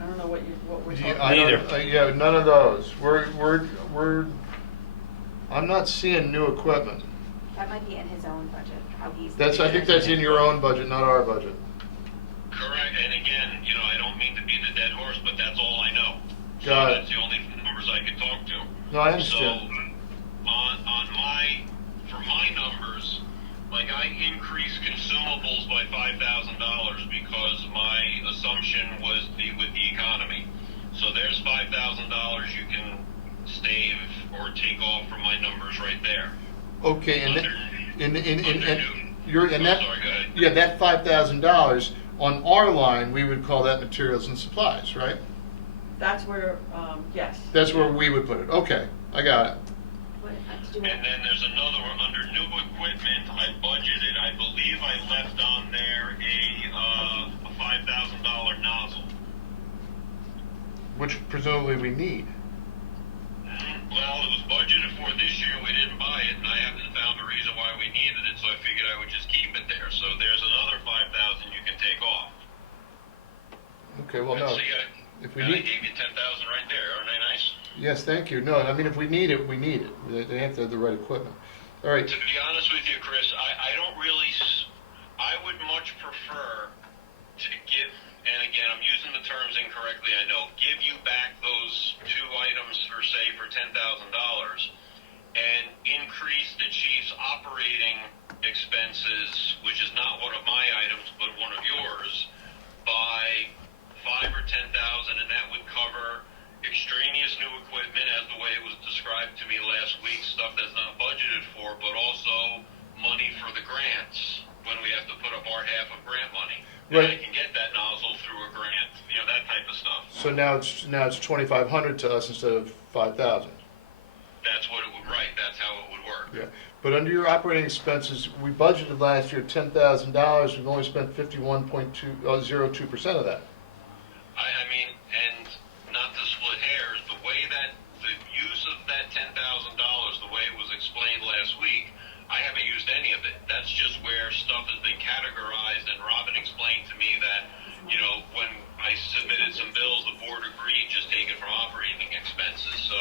I don't know what we're talking Yeah, about. Neither. Yeah, none of those. I'm not seeing new equipment. that might be in his own budget, how he's. I think that's in your own budget, not our budget. Correct, and again, I don't mean to beat the dead horse, but that's all I know. Got So it. that's the only numbers I could talk to. No, I understand. So, for my numbers, I increased consumables by $5,000 because my assumption was with the economy. So there's $5,000 you can stave or take off from my numbers right there. Okay, and Under- you're and that. Sorry, go ahead. Yeah, that $5,000 on our line, we would call that materials and supplies, right? That's where, yes. That's where we would put it. Okay, I got it. What, did you And then there's another one, under new equipment, I budgeted, I believe I left on there a $5,000 nozzle. Which presumably we need. Well, it was budgeted for this year, we didn't buy it, and I haven't found a reason why we needed it, so I figured I would just keep it there. So there's another 5,000 you can take off. Okay, well, no. And see, If we I need, gave you 10,000 right there, aren't I nice? yes, thank you. No, I mean, if we need it, we need it. They have to have the right equipment. All right. To be honest with you, Chris, I don't really, I would much prefer to give, and again, I'm using the terms incorrectly, I know, give you back those two items for, say, for $10,000 and increase the chief's operating expenses, which is not one of my items, but one of yours, by 5 or 10,000, and that would cover extraneous new equipment as the way it was described to me last week, stuff that's not budgeted for, but also money for the grants when we have to put up our half of grant money. And I Right. can get that nozzle through a grant, that type of stuff. So now it's 2,500 to us instead of 5,000. That's what it would, right, that's how it would work. Yeah. But under your operating expenses, we budgeted last year $10,000. We've only spent 51.02% of that. I mean, and not to split hairs, the way that, the use of that $10,000, the way it was explained last week, I haven't used any of it. That's just where stuff has been categorized, and Robin explained to me that, when I submitted some bills, the board agreed, just take it from operating expenses, so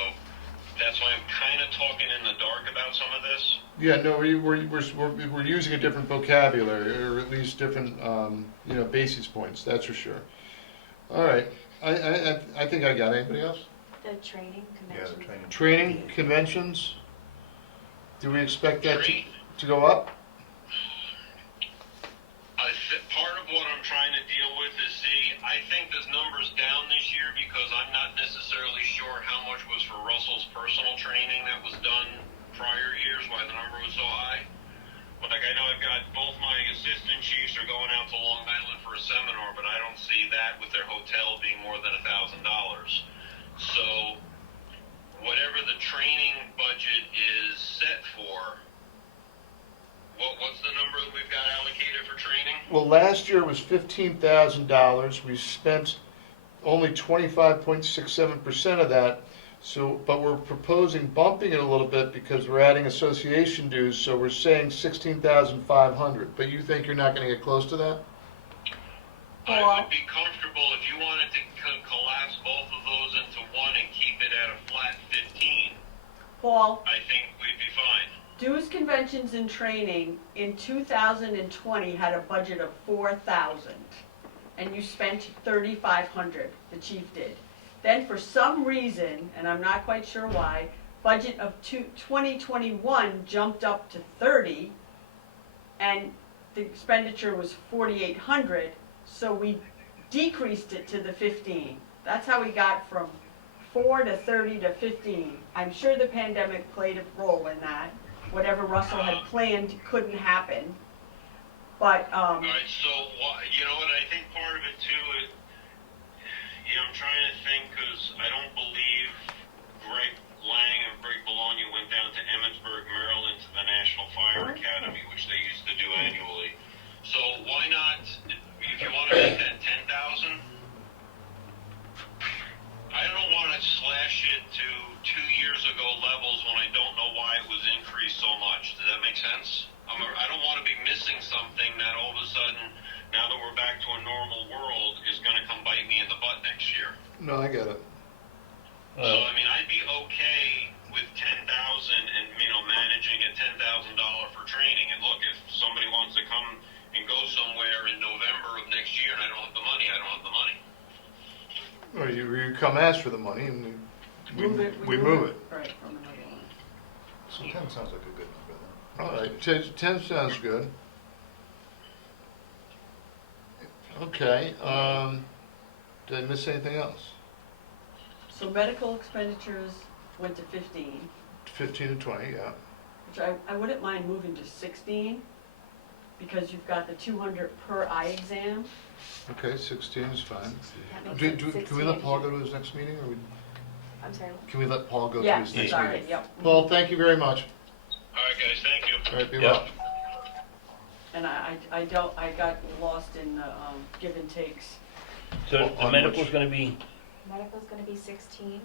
that's why I'm kind of talking in the dark about some of this. Yeah, no, we're using a different vocabulary, or at least different, basis points, that's for sure. All right, I think I got it. Anybody else? The training Yeah, the convention. training. Training, conventions, do we expect that Train- to go up? Part of what I'm trying to deal with is I think this number's down this year because I'm not necessarily sure how much was for Russell's personal training that was done prior years, why the number was so high. Like, I know I've got both my assistant chiefs are going out to Long Island for a seminar, but I don't see that with their hotel being more than $1,000. So, whatever the training budget is set for, what's the number that we've got allocated for training? Well, last year was $15,000. We spent only 25.67% of that. So, but we're proposing bumping it a little bit because we're adding association dues. So we're saying 16,500. But you think you're not going to get close to that? I Paul? would be comfortable if you wanted to collapse both of those into one and keep it at a flat 15. Paul, I think we'd be fine. dues, conventions, and training in 2020 had a budget of 4,000, and you spent 3,500, the chief did. Then for some reason, and I'm not quite sure why, budget of 2021 jumped up to 30, and the expenditure was 4,800, so we decreased it to the 15. That's how we got from 4 to 30 to 15. I'm sure the pandemic played a role in that. Whatever Russell had planned couldn't happen. But, All right, so you know what? I think part of it too is, I'm trying to think because I don't believe Greg Lang and Greg Bologna went down to Emmitsburg, Maryland, to the National Fire Academy, which they used to do annually. So why not? If you want to make that 10,000, I don't want to slash it to 2 years ago levels when I don't know why it was increased so much. Does that make sense? I don't want to be missing something that all of a sudden, now that we're back to a normal world, is going to come bite me in the butt next year. No, I get it. So, I mean, I'd be okay with 10,000 and, managing a $10,000 for training. And look, if somebody wants to come and go somewhere in November of next year and I don't have the money, I don't have the money. Or you come ask for the money and we move it. Right, from another one. So 10 sounds like a good number then. All right, 10 sounds good. Okay, did I miss anything else? So medical expenditures went to 15, 15 to 20, yeah. which I wouldn't mind moving to 16, because you've got the 200 per eye exam. Okay, 16 is fine. That makes sense, Can we let 16. Paul go to his next meeting, or I'm sorry. can we let Paul go to Yeah, his next sorry, meeting? yep. Paul, thank you very much. All right, guys, thank you. All right, be Yeah. well. And I got lost in the give and takes. So On the medical's which- gonna be, Medical's gonna be 16,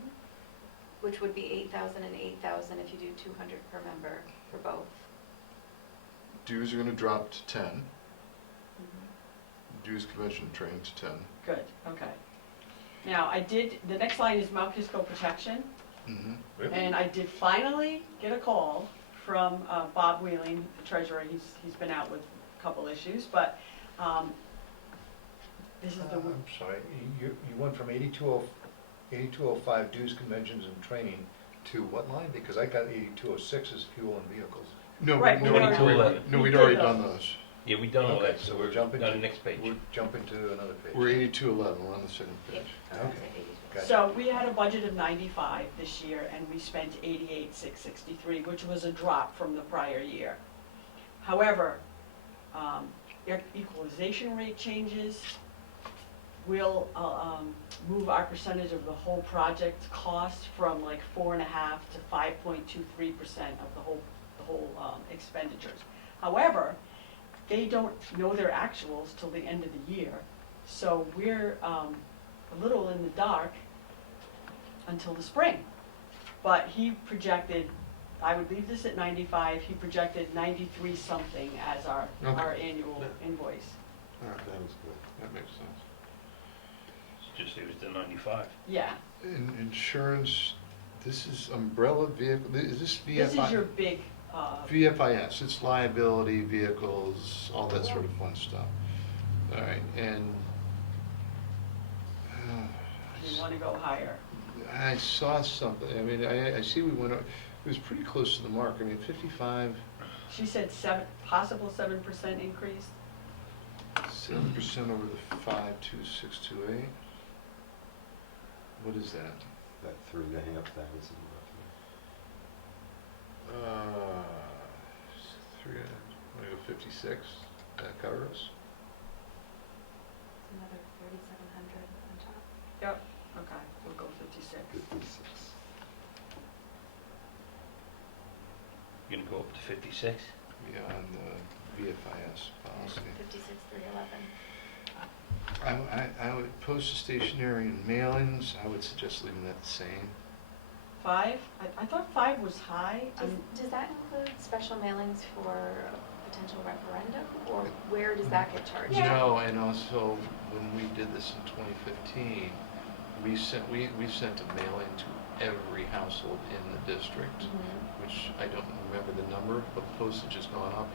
which would be 8,000 and 8,000 if you do 200 per member for both. Dues are gonna drop to 10. Dues, convention, and training to 10. Good, okay. Now, the next line is Mount Kisco Protection, Mm-hmm. and I did finally get a call from Bob Wheeling, the treasurer. He's been out with a couple issues, but This is the, I'm sorry, you went from 8205 dues, conventions and training to what line? Because I got 8206 as fuel and vehicles. No, Right, no, we already- no, we we'd did already those. done those. Yeah, we done all Okay, that, so so we're we're jumping on to the next page. We're jumping to another page. We're 8211, we're on the second page. Okay. Gotcha. so we had a budget of 95 this year, and we spent 88,663, which was a drop from the prior year. However, equalization rate changes will move our percentage of the whole project cost from like 4.5% to 5.23% of the whole expenditures. However, they don't know their actuals till the end of the year, so we're a little in the dark until the spring. But he projected, I would leave this at 95, he projected 93 something as our annual invoice. All right, That was good. that makes sense. Just leave it to 95. Yeah, Insurance, this is umbrella vehicle, is this VFI? this is your big, VFIS, it's liability, vehicles, all that sort of fun stuff. All right, and you wanna go higher. I saw something, I mean, I see we went, it was pretty close to the mark, I mean, 55, She said possible 7% increase. 7% over the 52628. What is that? About 3,500 roughly. 56, that cover us? Another 3,700 on top. Yep, okay, we'll go 56. 56. You gonna go up to 56? Yeah, on the VFIS policy. 56,311. I would, postage stationery and mailings, I would suggest leaving that the same. 5? I thought 5 was high. Does that include special mailings for potential referendum, or where does that get charged? Yeah. No, and also, when we did this in 2015, we sent a mailing to every household in the district, Mhm. which I don't remember the number, but postage has gone up.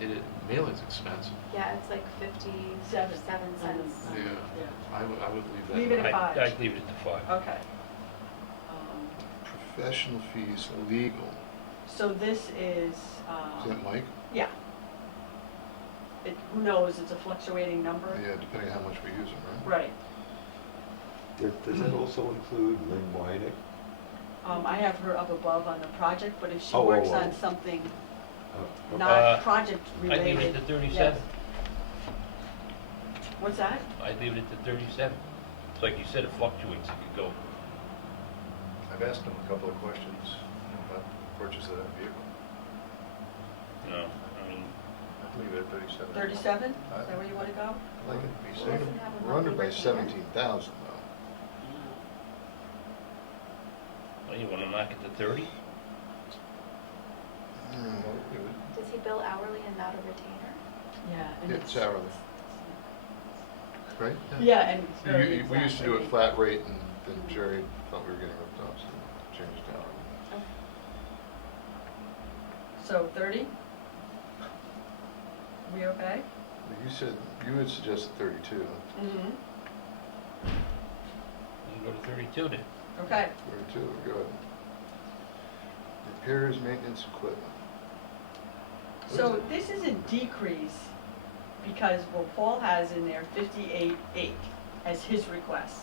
Mailing's expensive. Yeah, it's like 57 cents. Yeah. I would leave that. Leave it at 5. I'd leave it at the 5. Okay. Professional fees, legal. So this is, Is that Mike? yeah. Who knows, it's a fluctuating number. Yeah, depending on how much we use them, right? Right. Does that also include Lynn Wynick? I have her up above on the project, but if she Oh, works oh, oh. on something Oh, okay. not project I'd related. leave it at the 37. yes. What's that? I'd leave it at the 37. It's like you said, it fluctuates, it could go. I've asked him a couple of questions about the purchase of that vehicle. You know, I mean, I'd leave it at 37. 37? Is that where you want to go? I like it to be Well, safe. doesn't have a We're under by monthly retainer. 17,000 though. well, you wanna knock it to 30? Well, it would- Does he bill hourly and not a retainer? Yeah. and It's hourly, right? Yeah, and it's very We used to do it exact. flat rate, and then Jerry thought we were getting ripped off, so changed it down. Okay. So 30? We okay? You said, you had suggested 32. Mm-hmm. You can go to 32 then. Okay. 32, good. Repairs, maintenance, equipment. What is So it? this is a decrease because, well, Paul has in there 58.8 as his request.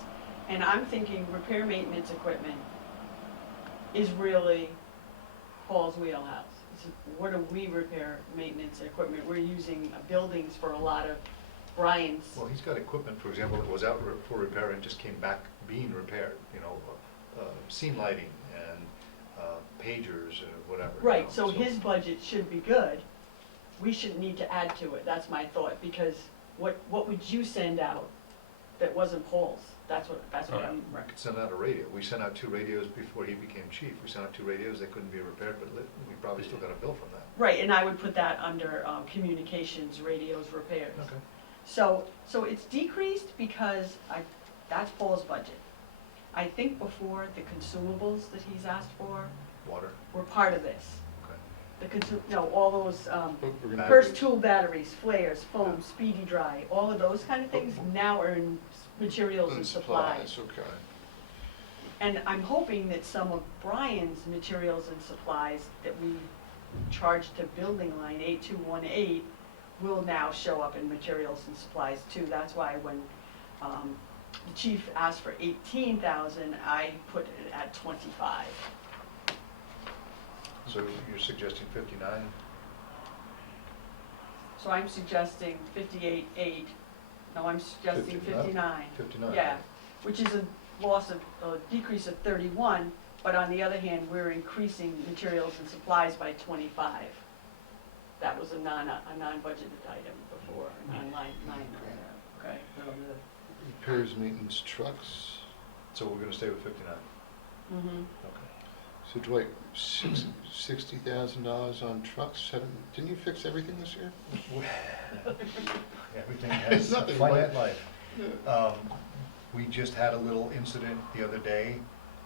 And I'm thinking repair maintenance equipment is really Paul's wheelhouse. What do we repair maintenance equipment? We're using buildings for a lot of Brian's. Well, he's got equipment, for example, that was out for repair and just came back being repaired, scene lighting and pagers or whatever. you Right, know, so his budget should be good. We shouldn't need to add to it, that's my thought, because what would you send out that wasn't Paul's? That's what I'm, We could send out a radio. We sent out 2 radios before he became chief. We sent out 2 radios, they couldn't be repaired, but we probably still got a bill from that. right, and I would put that under communications, radios, repairs. Okay. So it's decreased because that's Paul's budget. I think before, the consumables that he's asked for Water, were part of this. okay. All those We're gonna- first tool batteries, flares, foam, speedy dry, all of those kind of things now are in materials and supplies. Okay. And I'm hoping that some of Brian's materials and supplies that we charged to building line 8218 will now show up in materials and supplies too. That's why when the chief asked for 18,000, I put it at 25. So you're suggesting 59? So I'm suggesting 58.8. No, I'm suggesting 50, 59. 59. Yeah, which is a decrease of 31, but on the other hand, we're increasing materials and supplies by 25. That was a non-budgeted item before, non-line, okay? Repairs, maintenance, trucks. So we're gonna stay with 59? Mm-hmm. Okay. So Dwight, $60,000 on trucks. Didn't you fix everything this year? Everything has a Nothing finite but- life. We just had a little incident the other day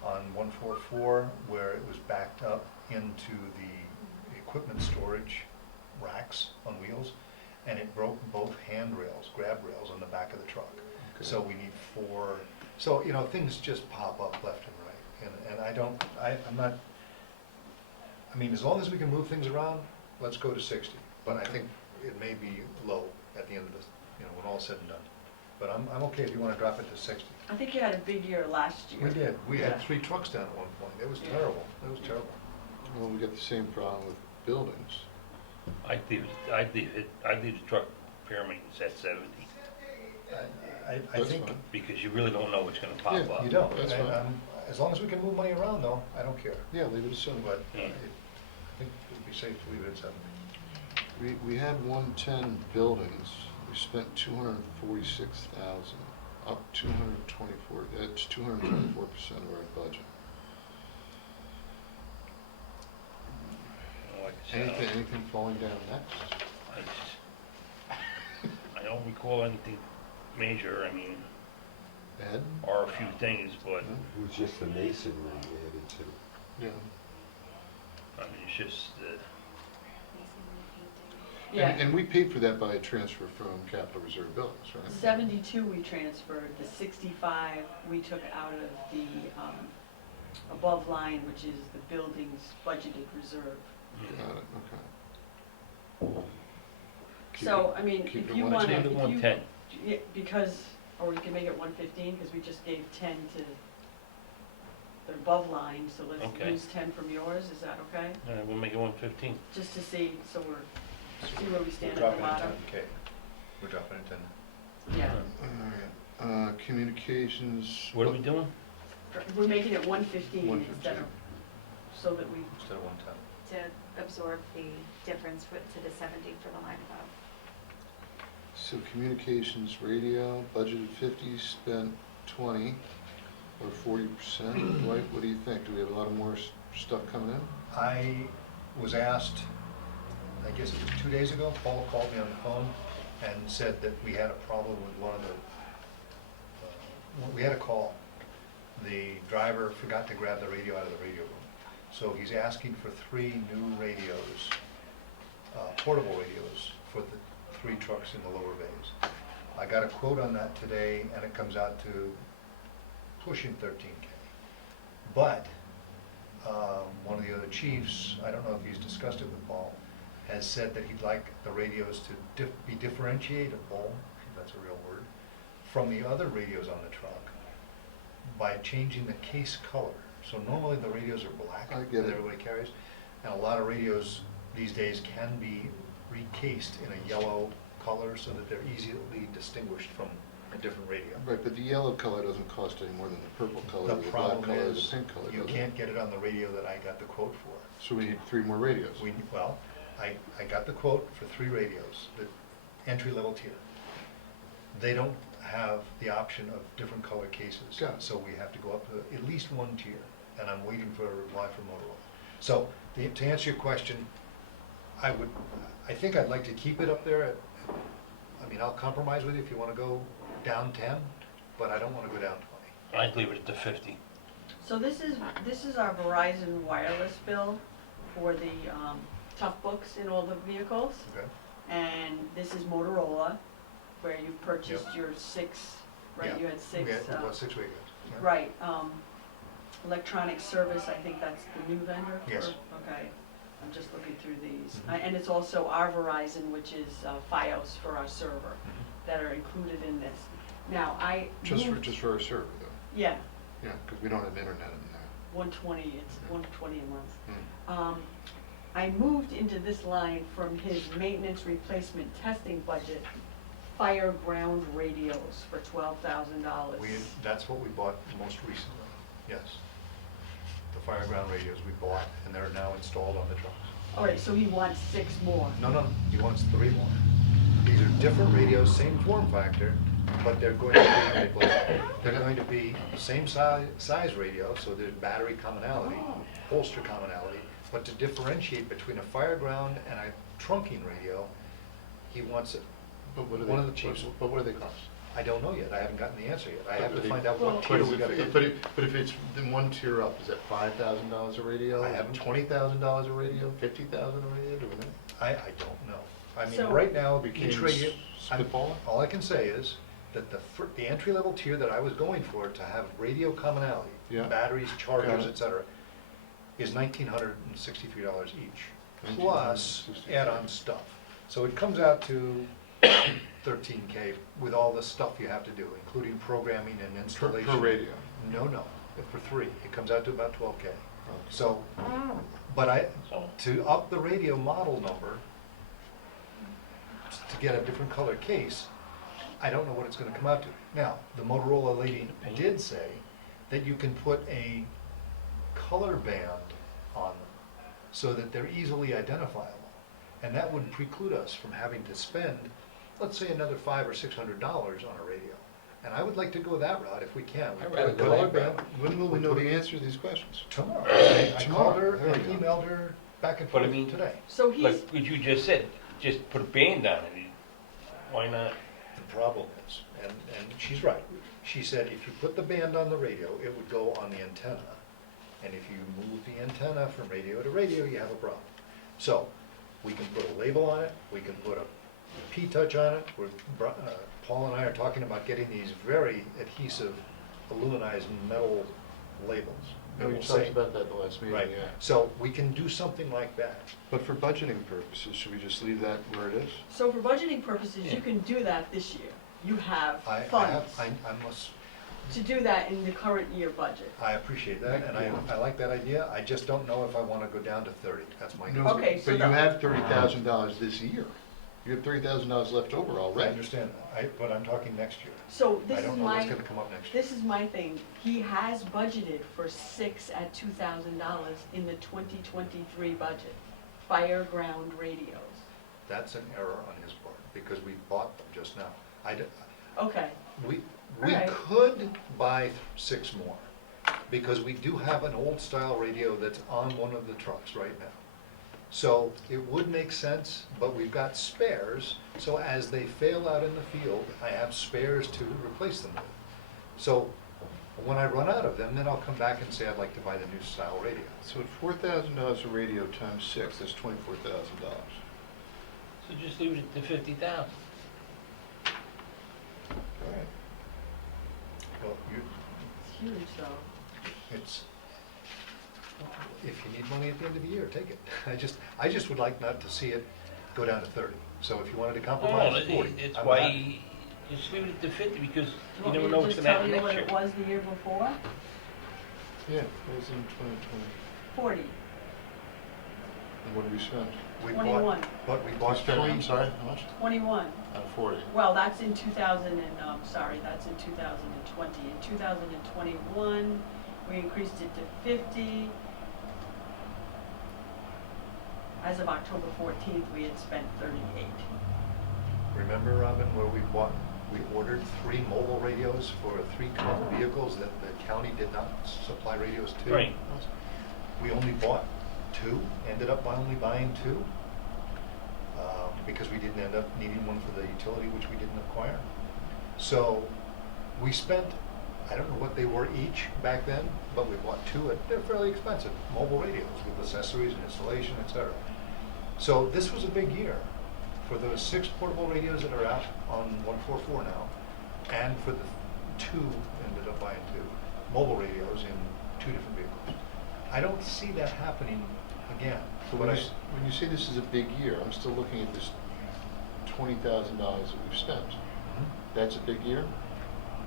on 144 where it was backed up into the equipment storage racks on wheels, and it broke both handrails, grab rails on the back of the truck. Okay. So we need 4, so, you know, things just pop up left and right. And I'm not, I mean, as long as we can move things around, let's go to 60. But I think it may be low at the end of this, you know, when all's said and done. But I'm okay if you want to drop it to 60. I think you had a big year last year. We did. We Yeah. had 3 trucks down at one point. It was Yeah. terrible. It was terrible. Well, we got the same problem with buildings. I'd leave the truck repair maintenance at 70, I That's think, fine. because you really don't know what's gonna pop Yeah, up. you don't. That's And, fine. as long as we can move money around though, I don't care. Yeah, leave it at 70. But Yeah. I think it would be safe to leave it at 70. We had 110 buildings. We spent 246,000, up 224. That's 224% of our budget. Like I said, Anything falling down next? I don't recall anything major, I mean, Ed? or a few things, but, It was just the masonry added to. Yeah. I mean, it's just, Yeah. And we paid for that by a transfer from capital reserve buildings, right? 72 we transferred, the 65 we took out of the above line, which is the building's budgeted reserve. Got it, okay. Keep So, it- I mean, keep if it you one- wanna, leave it if you, 110. yeah, because, or we can make it 115, because we just gave 10 to the above line, so let's Okay. use 10 from yours, is that okay? we'll make it 115. Just to see, so see where we stand We're at the dropping it bottom. 10K. We're dropping it 10. Yeah, All right, communications. What are we doing? we're making it 115 instead 115. of, so that we, Instead of 110. To absorb the difference to the 70 for the line above. So communications, radio, budgeted 50, spent 20, or 40%. Dwight, what do you think? Do we have a lot of more stuff coming in? I was asked, I guess it was 2 days ago, Paul called me on the phone and said that we had a problem with one of the, we had a call. The driver forgot to grab the radio out of the radio room. So he's asking for 3 new radios, portable radios, for the 3 trucks in the lower bays. I got a quote on that today, and it comes out to pushing 13K. But one of the other chiefs, I don't know if he's discussed it with Paul, has said that he'd like the radios to be differentiatable, if that's a real word, from the other radios on the truck by changing the case color. So normally the radios are black I get that it. everybody carries, and a lot of radios these days can be recased in a yellow color so that they're easily distinguished from a different radio. Right, but the yellow color doesn't cost any more than the purple color, The the black problem color, the is, pink color, you doesn't it? can't get it on the radio that I got the quote for. So we need 3 more radios. Well, I got the quote for 3 radios, the entry-level tier. They don't have the option of different color cases. Got it. So we have to go up to at least 1 tier, and I'm waiting for a reply from Motorola. So, to answer your question, I think I'd like to keep it up there at, I mean, I'll compromise with you if you want to go down 10, but I don't want to go down 20. I'd leave it at the 50. so this is our Verizon wireless bill for the tough books in all the vehicles. Okay? And this is Motorola, where you purchased Yep. your 6 right? Yeah. You had six. We had about 6 radios. yeah. Right, electronic service, I think that's the new vendor? for- Yes. Okay, I'm just looking through these. Mhm. And it's also our Verizon, which is FiOS for our server, Mhm. that are included in this. Now, I Just moved. for our server though, Yeah, yeah, because we don't have internet in there. 120, it's 120 a month. Hmm. I moved into this line from his maintenance replacement testing budget, fire ground radios for $12,000. That's what we bought most recently, yes. The Fireground radios we bought, and they're now installed on the trucks. All right, so he wants 6 more. No, he wants 3 more. These are different radios, same form factor, but they're going to be, they're going to be the same size radio, so there's battery commonality, holster commonality, but to differentiate between a Fireground and a trunking radio, he wants it. But what are One of they, the chiefs. but what do they cost? I don't know yet, I haven't gotten the answer yet. I have to But find out Well- what But tier we gotta if, get. but if it's in one tier up, is that $5,000 a radio? I haven't- $20,000 a radio, $50,000 a radio, do we know? I don't know. I mean, So- right now, We each can't radio, spitball? all I can say is that the entry-level tier that I was going for to have radio commonality, Yeah. batteries, chargers, Got it. et cetera, is $1,963 each, plus $1,963. add-on stuff. So it comes out to $13K with all the stuff you have to do, including programming and installation. Per radio? No, for 3, it comes out to about 12K. Okay. So, but to up the radio model number, to get a different color case, I don't know what it's gonna come out to. Now, the Motorola lady did say that you can put a color band on them so that they're easily identifiable. And that would preclude us from having to spend, let's say, another $500 or $600 on a radio. And I would like to go that route if we can. We I'd put rather a go color that route. band- When will we know the answer to these questions? Tomorrow. I Tomorrow, called her there we and go. emailed her back and But I forth mean- today. So he's, Like what you just said, just put a band on it, why not? The problem is, and she's right, she said if you put the band on the radio, it would go on the antenna. And if you move the antenna from radio to radio, you have a problem. So, we can put a label on it, we can put a P-touch on it. Paul and I are talking about getting these very adhesive aluminized metal labels. No, that you will talked say- about that the last meeting, Right, yeah. so we can do something like that. But for budgeting purposes, should we just leave that where it is? so for budgeting purposes, Yeah. you can do that this year. You have I funds must, to do that in the current year budget. I appreciate that, and I like that idea, I just don't know if I wanna go down to 30, that's my. No, Okay, so but you the- have $30,000 this year. You have $30,000 left over I already. understand that, but I'm talking next year. So I this is don't know what's my, gonna come up next year. this is my thing. He has budgeted for 6 at $2,000 in the 2023 budget, fire ground radios. That's an error on his part, because we bought them just now. Okay, We Alright. could buy 6 more, because we do have an old style radio that's on one of the trucks right now. So it would make sense, but we've got spares, so as they fail out in the field, I have spares to replace them with. So when I run out of them, then I'll come back and say I'd like to buy the new style radio. So at $4,000 a radio times 6, that's $24,000. So just leave it at the 50,000. Well, it's huge though. it's, if you need money at the end of the year, take it. I just would like not to see it go down to 30. So if you wanted to No, compromise, 40. it's I'm why, happy. just leave it at the 50, because you Want never me know to what's just gonna tell happen you next what year. it was the year before? Yeah, it was in 2020. 40, And what did we spend? We 21. bought, but we We bought spent, 3. I'm sorry, how much? 21. Out of 40. Well, that's in 2000 and, sorry, that's in 2020. In 2021, we increased it to 50. As of October 14th, we had spent 38. Remember, Robin, where we ordered 3 mobile radios for 3 commercial vehicles that the county did not supply radios to? Right. We only bought 2, ended up only buying 2, because we didn't end up needing one for the utility, which we didn't acquire. So we spent, I don't know what they were each back then, but we bought 2, and they're fairly expensive, mobile radios with accessories and installation, etc. So this was a big year for those 6 portable radios that are out on 144 now, and for the ended up buying two mobile radios in two different vehicles. I don't see that happening again. So But when you say this is a big year, I'm still looking at this $20,000 that we've spent. That's a big year?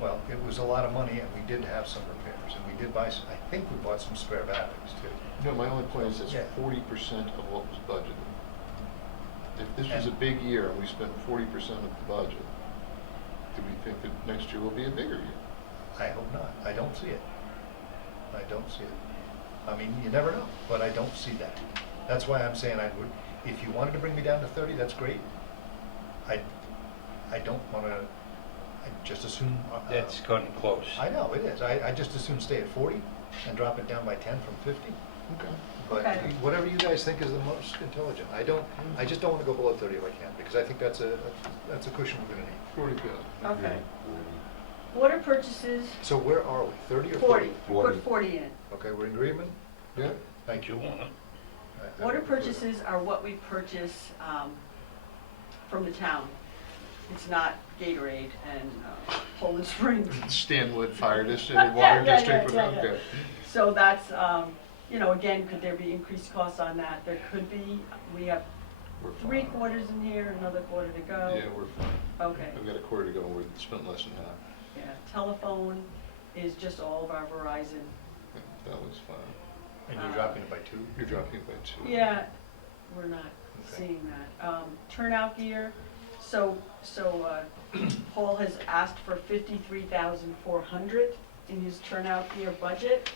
Well, it was a lot of money, and we did have some repairs, and we did buy, I think we bought some spare batteries too. No, my only point is that's Yeah. 40% of what was budgeted. If this was a big year and we spent 40% of the budget, do we think that next year will be a bigger year? I hope not. I don't see it. I don't see it. I mean, you never know, but I don't see that. That's why I'm saying I would, if you wanted to bring me down to 30, that's great. I don't wanna, I just assume. That's cutting close. I know, it is. I just assume stay at 40 and drop it down by 10 from 50. Okay. But Okay. whatever you guys think is the most intelligent. I just don't wanna go below 30 if I can, because I think that's a cushion we're gonna need. 40,000. Okay. Water purchases, So where are we, 30 or 40, 40? put 40 in. Okay, we're in agreement? Yeah. Thank You you. want it? I Water would prefer that. purchases are what we purchase from the town. It's not Gatorade and Poland Springs. Stanwood Fire District, Yeah, Water yeah, District, yeah, yeah. okay. So that's, again, could there be increased costs on that? There could be. We have We're 3 fine. quarters in here, another quarter to go. Yeah, we're fine. Okay. I've got a quarter to go, we spent less than half. Yeah, telephone is just all of our Verizon. That was fine. And you're dropping it by 2? You're dropping it by 2. Yeah, we're not Okay. seeing that. Turnout gear, so Paul has asked for 53,400 in his turnout gear budget.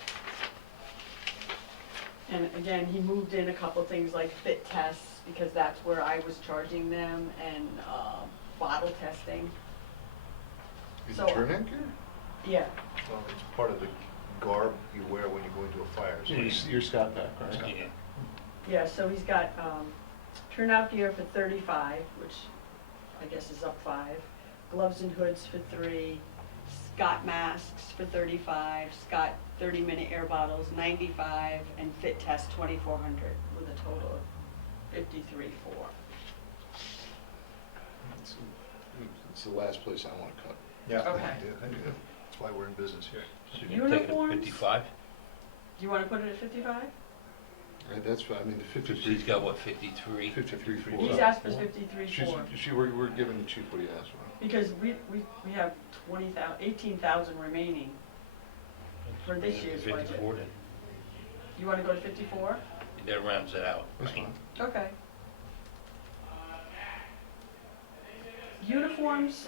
And again, he moved in a couple things like fit tests, because that's where I was charging them, and bottle testing. Is So- it turnout gear? Yeah, Well, it's part of the garb you wear when you go into a fire. So Your Scott pack, right? Yeah. yeah, so he's got turnout gear for 35, which I guess is up 5. Gloves and hoods for 3. Scott masks for 35. Scott 30-minute air bottles 95, and fit test 2,400, with a total of 53,400. It's the last place I want to cut. Yeah, Okay. I do. That's why we're in business here. So you're taking Uniforms? 55? Do you want to put it at 55? Right, that's fine, I mean, the 53. He's got what, 53? 53.4. He's asked for Four. 53,400. We're giving the chief what he asked for. Because we have 18,000 remaining for this year's budget. 54 then. You want to go to 54? That rounds it out. That's fine. Okay. Uniforms,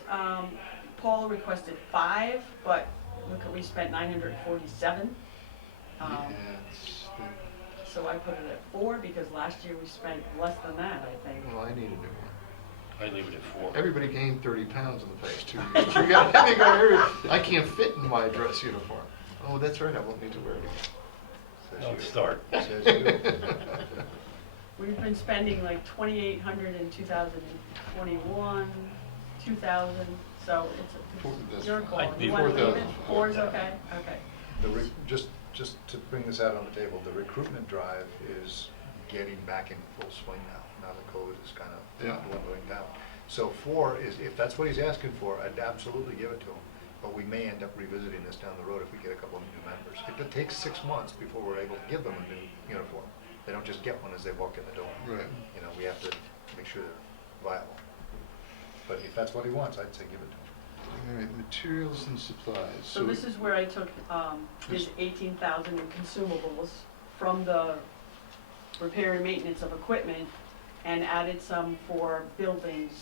Paul requested 5, but look, we spent 947. Yeah, it's So I put it at 4, because last year we spent less than that, I think. well, I need a new one. I leave it at 4. Everybody gained 30 pounds in the past 2 years. I can't fit in my dress uniform. Oh, that's right, I won't need to wear it again. Says Don't you. start. Says you. We've been spending like 2,800 in 2021, 2,000, so Four- it's that's your fine. call. I'd You be want to leave 4,000. it? 4 is okay? Okay. Just to bring this out on the table, the recruitment drive is getting back in full swing now. Now that COVID is kind of Yeah. dwindling down. So 4 is, if that's what he's asking for, I'd absolutely give it to him. But we may end up revisiting this down the road if we get a couple of new members. It takes 6 months before we're able to give them a new uniform. They don't just get one as they walk in the door. Right. You know, we have to make sure they're viable. But if that's what he wants, I'd say give it to him. All right, materials and supplies. So this is where I took his 18,000 in consumables from the repair and maintenance of equipment and added some for buildings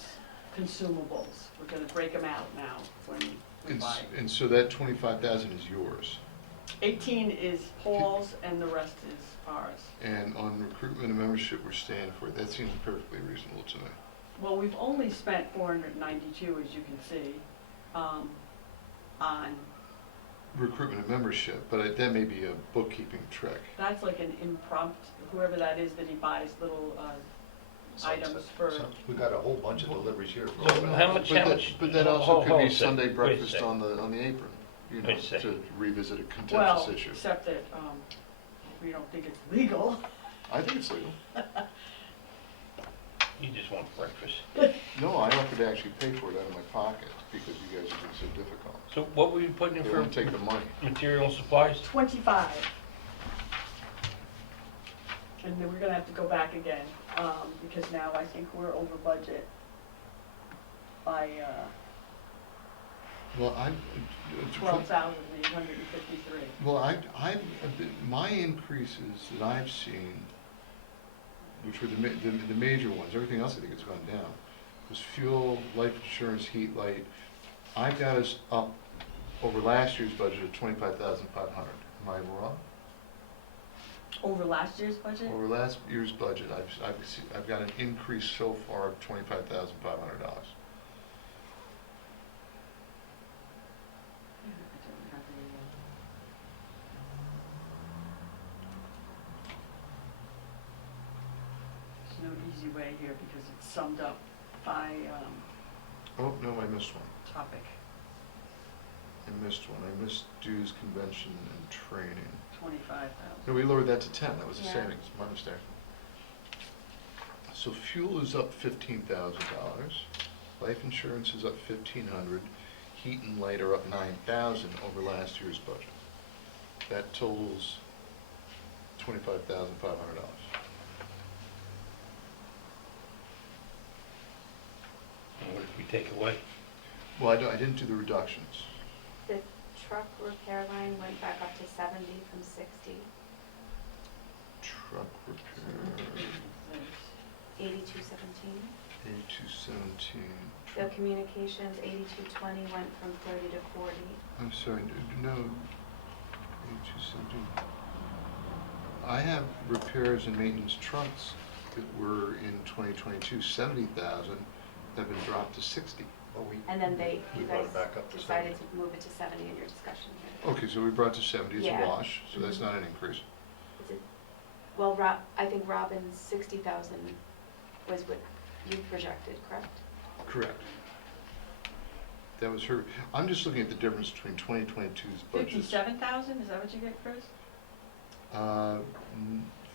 consumables. We're gonna break them out now when we buy. And so that 25,000 is yours. 18 is Paul's and the rest is ours. And on recruitment and membership, we're staying for it. That seems perfectly reasonable to me. Well, we've only spent 492, as you can see, on, Recruitment and membership, but that may be a bookkeeping trick. that's like an impromptu, whoever that is that he buys little items for. We've got a whole bunch of deliveries here. So how much- But that also Hold could be a second. Sunday Wait a breakfast second. on the apron, you know, Wait a second. to revisit a contentious Well, issue. except that we don't think it's legal. I think it's legal. You just want breakfast. No, I offered to actually pay for it out of my pocket because you guys have been so difficult. So what were you putting in They for won't take the money. material and supplies? 25. And then we're gonna have to go back again, because now I think we're over budget by, Well, I. 12,853. Well, my increases that I've seen, which were the major ones, everything else I think has gone down, was fuel, life insurance, heat, light. I've got us up over last year's budget of 25,500. Am I wrong? Over last year's budget? Over last year's budget, I've got an increase so far of $25,500. There's no easy way here because it's summed up by Oh, no, I missed one. topic, I missed one. I missed dues, convention, and training. 25,000. No, we lowered that to 10. That was a Yeah. savings, my mistake. So fuel is up $15,000. Life insurance is up 1,500. Heat and light are up 9,000 over last year's budget. That totals $25,500. And what did we take away? Well, I didn't do the reductions. The truck repair line went back up to 70 from 60, Truck repair, 8217. 8217. The communications, 8220 went from 30 to 40. I'm sorry, no, 8217. I have repairs and maintenance trucks that were in 2022, 70,000, have been dropped to 60. Well, And then we you brought guys it back up to decided 70. to move it to 70 in your discussion here. Okay, so we brought to 70, it's a Yeah. wash, so that's Mhm. not an increase. Is it, well, I think Robin's 60,000 was what you projected, correct? Correct. That was her, I'm just looking at the difference between 2022's budgets. 57,000, is that what you get, Chris?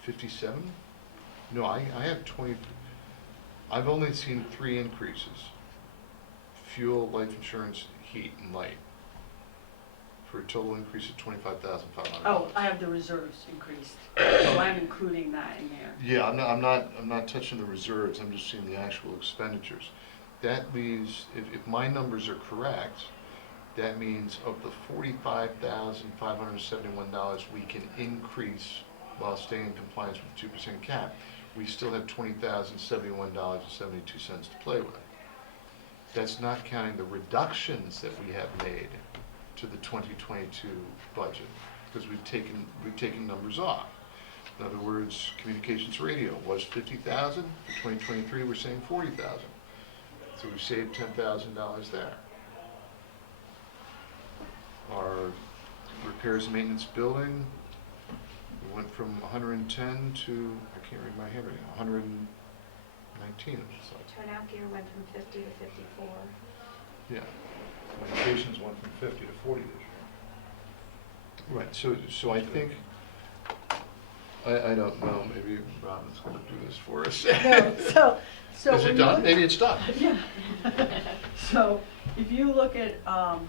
57? No, I have 20, I've only seen 3 increases. Fuel, life insurance, heat, and light. For a total increase of 25,500. Oh, I have the reserves increased, so I'm including that in there. Yeah, I'm not touching the reserves, I'm just seeing the actual expenditures. That leaves, if my numbers are correct, that means of the $45,571 we can increase while staying in compliance with the 2% cap, we still have $20,071.72 to play with. That's not counting the reductions that we have made to the 2022 budget, because we've taken numbers off. In other words, communications radio was 50,000, for 2023 we're saying 40,000. So we've saved $10,000 there. Our repairs and maintenance building, we went from 110 to, I can't read my handwriting, 119 it looks like. Turnout gear went from 50 to 54. Yeah. Communications went from 50 to 40 this year. Right, so I think, I don't know, maybe Robin's gonna do this for us. No, so. Is when it you done? look- Maybe it's done. Yeah. So if you look at our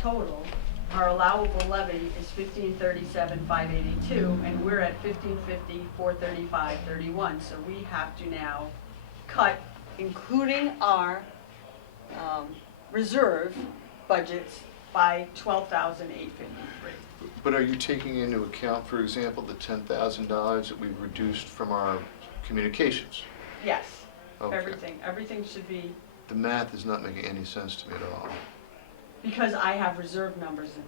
total, our allowable levy is 1537,582, and we're at 1550,435.31. So we have to now cut, including our reserve budgets, by 12,853. But are you taking into account, for example, the $10,000 that we've reduced from our communications? Yes, Okay. everything should be, The math is not making any sense to me at all. because I have reserve numbers in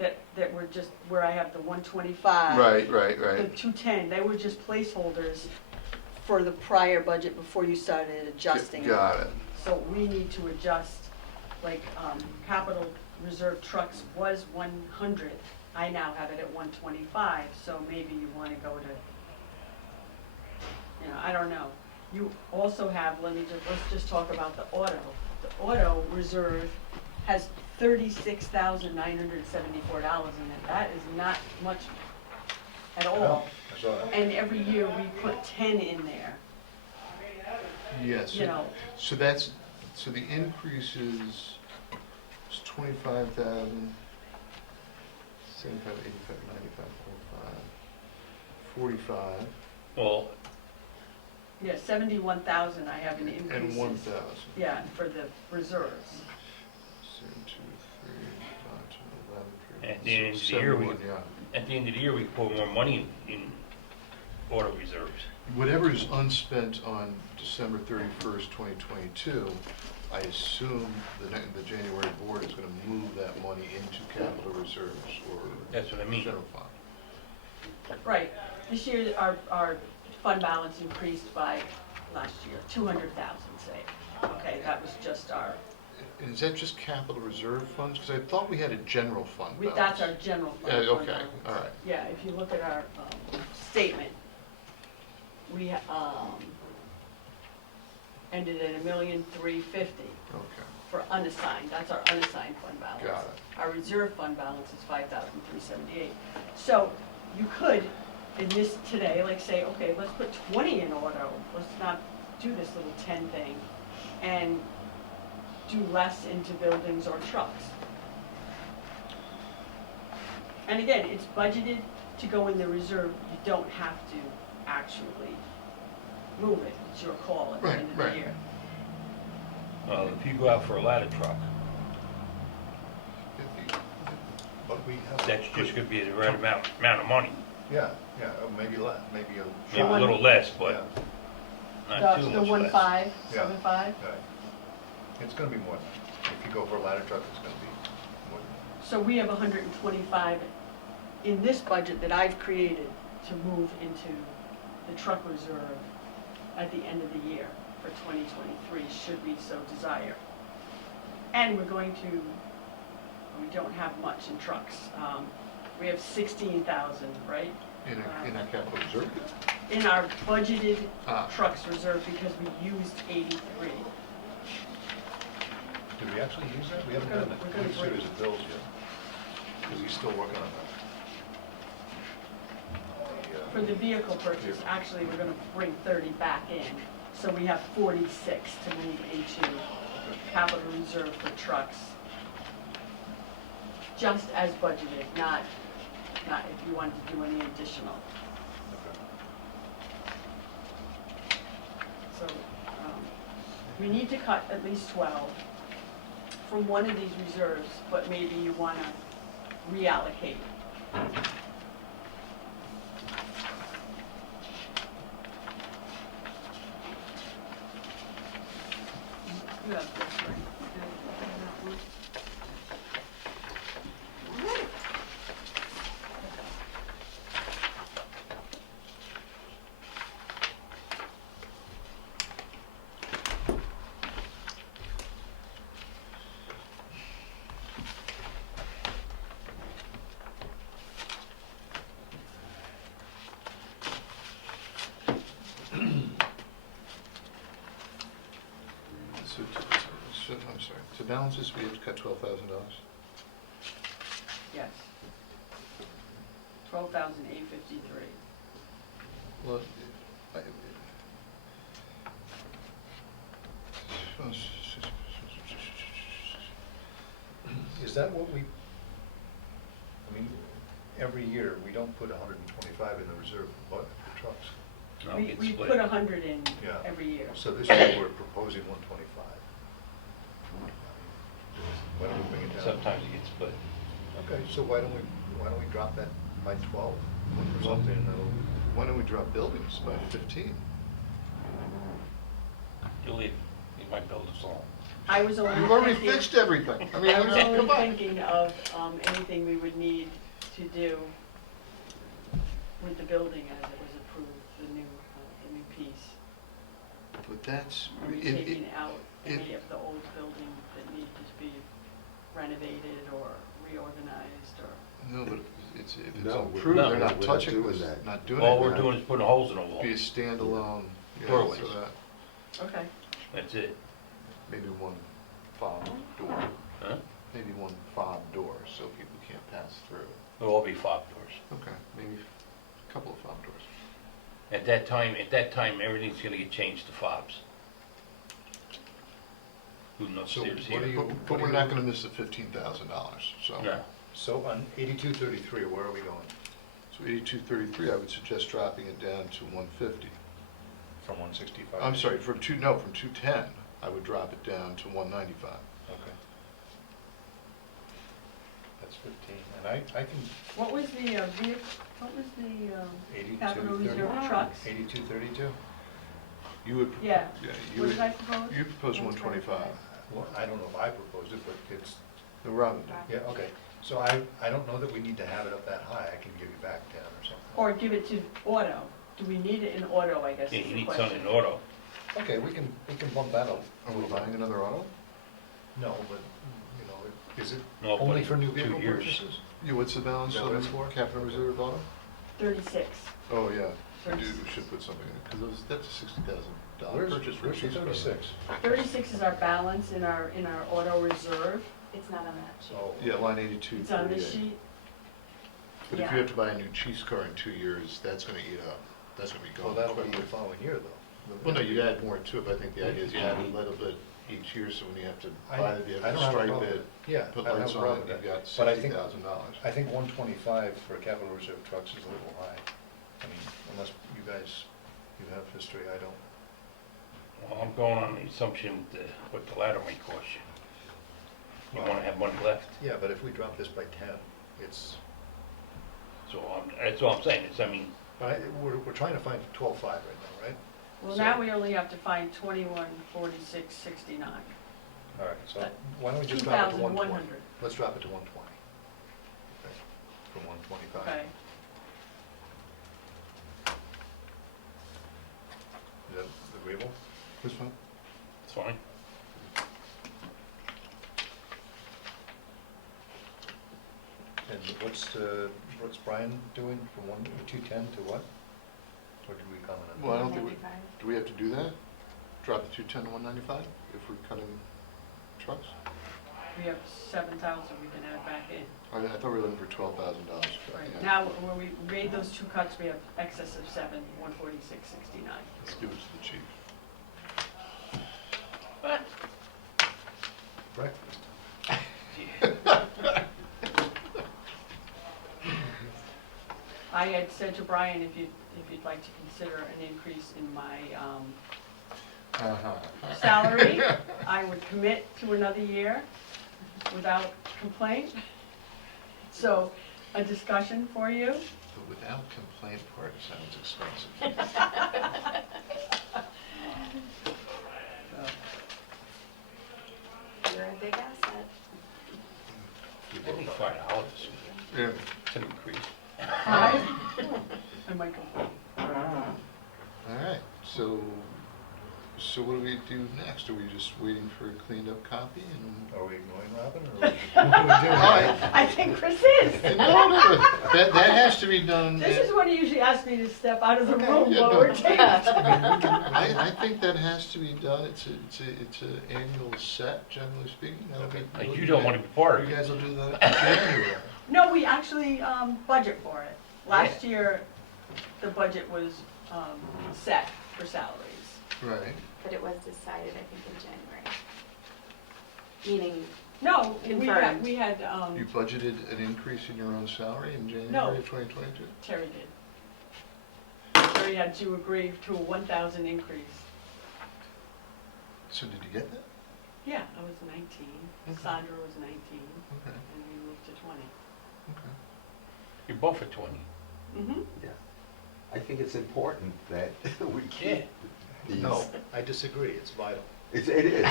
there. That were just, where I have the 125. Right. The 210, they were just placeholders for the prior budget before you started adjusting it. Got it. So we need to adjust, like, capital reserve trucks was 100, I now have it at 125, so maybe you wanna go to, I don't know. You also have, let's just talk about the auto. The auto reserve has $36,974 in it. That is not much at all. Well, and every year we put 10 in there, Yes. you know. So so the increase is 25,000, 75, 85, 95, 45, Well, Yeah, 71,000 I have in increases. and 1,000. Yeah, for the reserves. 7, 2, 3, 5, 10, 11, at the end of the year, 71, yeah. at the end of the year, we put more money in auto reserves. Whatever is unspent on December 31st, 2022, I assume the January board is going to move that money into capital reserves or That's what I mean. general fund. Right, this year our fund balance increased by, last year, 200,000, say. Okay, that was just our, And is that just capital reserve funds? Because I thought we had a general fund balance. that's our general fund. Yeah, fund okay, balance. all right. Yeah, if you look at our statement, we ended at $1,350,000 Okay, for unassigned, that's our unassigned fund balance. Got it. Our reserve fund balance is $5,378. So you could, in this today, like say, okay, let's put 20 in auto, let's not do this little 10 thing, and do less into buildings or trucks. And again, it's budgeted to go in the reserve, you don't have to actually move it, it's your call at the Right, end of the right. year. Well, if you go out for a ladder truck, But we have. that's just gonna be the right amount of money. Yeah, yeah, maybe less, maybe Maybe a little less, but Yeah, not too The much less. 1,575? right. It's gonna be more than that. If you go for a ladder truck, it's gonna be more than that. So we have 125 in this budget that I've created to move into the truck reserve at the end of the year for 2023, should we so desire. And we're going to, we don't have much in trucks. We have 16,000, right? in our capital reserve? In our budgeted Ah. trucks reserve because we used 83. Did we actually use that? We haven't We're done gonna- a we're gonna good series break- of bills yet. Because he's still working on that. For the vehicle purchase, actually, we're gonna bring 30 back in, so we have 46 to move into capital reserve for trucks. Just as budgeted, not if you wanted to do any additional. So, we need to cut at least 12 from one of these reserves, but maybe you wanna reallocate. You have this, right? You have that one. I'm sorry, to balance this, we have to cut $12,000? Yes. 12,853. Well, Is that what we, I mean, every year, we don't put 125 in the reserve for trucks. No, We it's we split. put 100 in Yeah. every year. So this year, we're proposing 125. Why don't we bring it down? Sometimes it gets split. Okay, so why don't we drop that by 12? Or something, why don't we drop buildings by 15? You might build a song. I was only We've already thinking- fixed everything. I mean, I was only come on. thinking of anything we would need to do with the building as it was approved, the new piece. But that's, Are we it- taking out it- any of the old buildings that need to be renovated or reorganized or? no, but if it's No, approved, no, they're not we're not touching doing this, that. not doing All it. we're doing is putting holes in the wall. Be a standalone, yeah, Doorways. so that, Okay. That's it. maybe one fob door, Huh? maybe one fob door, so people can't pass through. It'll all be fob doors. Okay, maybe a couple of fob doors. At that time, everything's gonna get changed to fobs. Who knows, So there's what here. do you- But we're not gonna miss the $15,000, so. No. So on 8233, where are we going? So 8233, I would suggest dropping it down to 150. From 165? I'm sorry, from 210, I would drop it down to 195. Okay. That's 15, and I can, What was the, what was the, capital 8230. reserve trucks? 8232? You would. Yeah. you What would- did I propose? You proposed 125. Well, I don't know if I proposed it, but it's, No, Robin did. yeah, okay. So I don't know that we need to have it up that high. I can give you back 10 or something. Or give it to auto. Do we need it in auto, I guess Yeah, is you the need question. something in auto. Okay, we can bump that up. Are we buying another auto? No, but, you know, is it No, only but for new 2 vehicle years. purchases? Yeah, what's the balance Is that on what the it's for? capital reserve auto? 36. Oh, yeah, we do, 36. we should put something in, because that's a $60,000 Where's purchase for a where's the chief's car. 36? 36 is our balance in our auto reserve. It's not on that sheet. Oh. Yeah, line 82. It's on this sheet. But if Yeah. you have to buy a new chief's car in 2 years, that's gonna eat up, that's gonna be Well, gone that'll be quickly. the following year, though. Well, no, you add more to it, but I think the idea is you add a little bit each year, so when you have to I buy the vehicle, don't have a stripe problem it, with- yeah, put I don't lights have a on problem it, with you've that. got But I think- $60,000. I think 125 for capital reserve trucks is a little high. I mean, unless you guys, you have history, I don't. Well, I'm going on the assumption that what the ladder might cost you. You wanna have money left, Yeah, but if we drop this by 10, it's, so that's all I'm saying, is, I mean, but we're trying to find 12.5 right now, right? Well, So- now we only have to find 2146.69. All right, so why don't we just drop it to 120? 2,100. Let's drop it to 120. Okay, from 125. Okay. Is that agreeable? Which one? it's fine. And what's Brian doing from 210 to what? Or did we comment on that? Well, I don't think we, 195. do we have to do that? Drop the 210 to 195 if we're cutting trucks? We have 7,000 we can add back in. I thought we were looking for $12,000. Right. Now, when we made those two cuts, we have excess of 146.69. Let's give it to the chief. What? Breakfast. I had said to Brian, if you'd like to consider an increase in my salary, I would commit to another year without complaint. So, a discussion for you. The without complaint part sounds expensive. You're a big asset. I think $5, Yeah. it's an increase. I might complain. All right, so what do we do next? Are we just waiting for a cleaned up copy and? Are we ignoring Robin, or what are we doing? All right. I think Chris is. No, that has to be done. This is when he usually asks me to step out of the room Yeah, while no. we're taped. I think that has to be done. It's an annual set, generally speaking. That'll be- Like, you don't wanna be part of You it. guys will do that in January. No, we actually budget for it. Last year, the budget was set for salaries. Right. But it was decided, I think, in January. Meaning, No, Confirmed. we had, You budgeted an increase in your own salary in No. January of 2022? Terry did. Terry had to agree to a 1,000 increase. So did you get that? Yeah, I was 19, Okay. Sandra was 19, Okay, and we moved to 20. okay. You're both at 20. Mm-hmm. Yeah. I think it's important that we keep these. No, I disagree, it's vital. It is.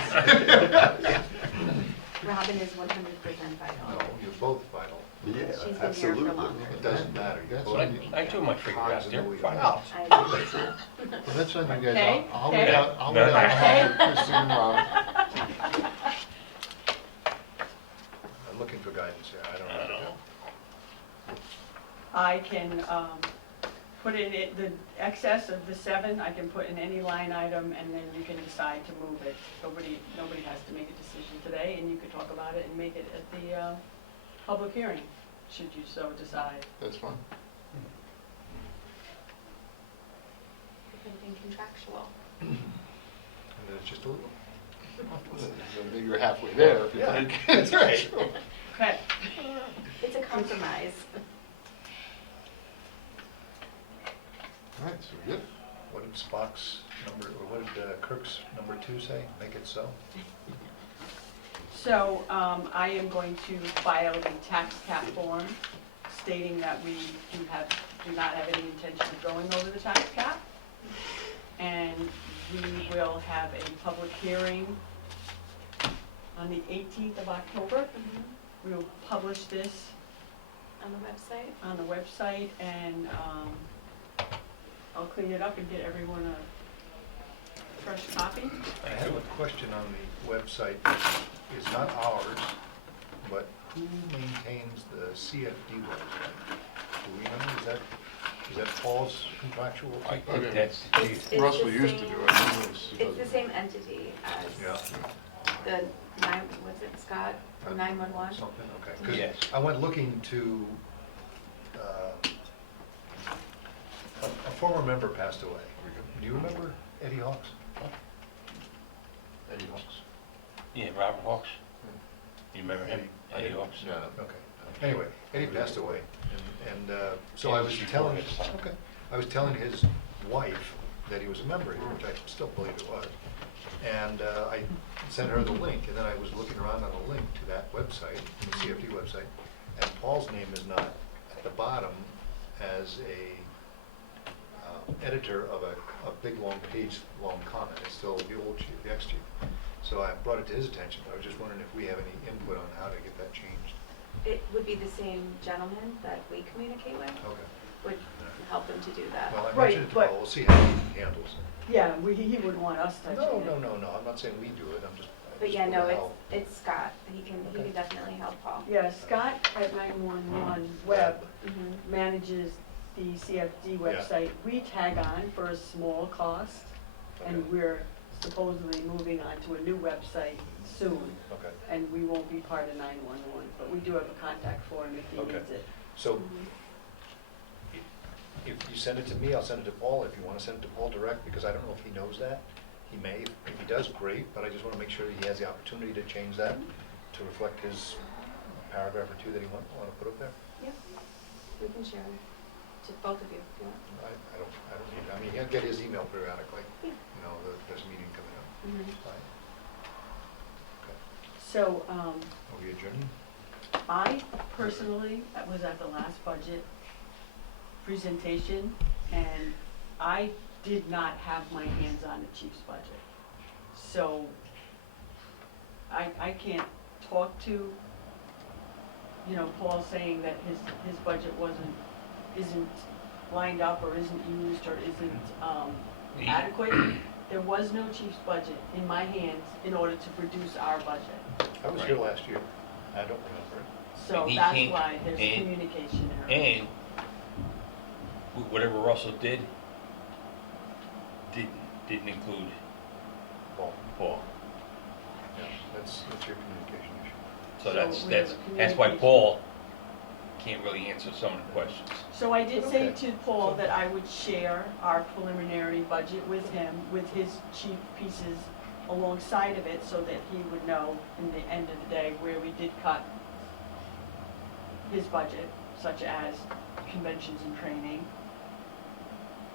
Robin is 100% No, vital. you're both vital. She's been Yeah, here for absolutely. longer. It doesn't matter. You're That's both- on you. I do my figure out Cogs in there, the wheel. $5. I agree. Well, that's on you guys. Okay, I'll okay. wait out, I'll No, wait no. out Okay. for Kristen and Robin. I'm looking for guidance here, I don't know. I don't know. I can put in the excess of the 7, I can put in any line item, and then you can decide to move it. Nobody has to make a decision today, and you could talk about it and make it at the public hearing, should you so decide. That's fine. actual. And then it's just a little. So you're halfway there, if you Yeah, think. that's right. Okay. It's a compromise. All right, so good. What did Spock's number, or what did Kirk's number 2 say? Make it so? So, I am going to file the tax cap form stating that we do not have any intention of going over the tax cap. And we will have a public hearing on the 18th of October. Mhm. We will publish this On the website. on the website, and I'll clean it up and get everyone a fresh copy. I have a question on the website. It's not ours, but who maintains the CFD website? Do we know? Is that Paul's contractual? I Okay. think that's, It's Russell the used to same- do it. He was- he It's the doesn't. same entity as Yeah. the what's it, Scott, from 911? Something, okay. 'Cause Yes. I went looking to, a former member passed away. Do you remember Eddie Hawks? Eddie Hawks. yeah, Robert Hawks. You remember him? Eddie- Eddie Hawks? No. Okay. Anyway, Eddie passed away, and so I was He was telling, before his time. okay, I was telling his wife that he was a member here, which I still believe it was. And I sent her the link, and then I was looking around on a link to that website, the CFD website, and Paul's name is not at the bottom as a editor of a big, long page, long comment. It's still the old chief, the ex-chief. So I brought it to his attention. I was just wondering if we have any input on how to get that changed. It would be the same gentleman that we communicate with, Okay. would help him to do that. Well, I Right, mentioned it to but- Paul. We'll see how he handles it. Yeah, he wouldn't want us touching it. No, I'm not saying we do it, I'm just. I But just yeah, wanna no, help. it's Scott. He can Okay. definitely help Paul. Yeah, Scott at 911 Web Mhm. manages the CFD Yeah. website. We tag on for a small cost, and Okay. we're supposedly moving on to a new website soon, Okay, and we won't be part of 911, but we do have a contact for him if he Okay. needs it. so Mhm. if you send it to me, I'll send it to Paul. If you want to send it to Paul direct, because I don't know if he knows that. He may, if he does, great, but I just want to make sure that he has the opportunity to change that to reflect his paragraph or two that he want to put up there. Yeah, we can share them to both of you if you want. I don't need, I mean, he'll get his email periodically, Yeah. you know, there's a meeting coming up. Mhm. Fine. Okay. So, Are we adjourning? I personally was at the last budget presentation, and I did not have my hands on the chief's budget. So I can't talk to, Paul saying that his budget isn't lined up or isn't used or isn't adequate. There was no chief's budget in my hands in order to produce our budget. I was Right. here last year. I don't remember it. So And he that's can't- why there's and- communication error. And whatever Russell did, didn't include Paul, Paul. yeah, that's your communication issue. So So that's, we have that's, a that's why communication. Paul can't really answer some of the questions. So I did say Okay. to Paul that I would share our preliminary budget with him, with his chief pieces alongside of it, so that he would know in the end of the day where we did cut his budget, such as conventions and training.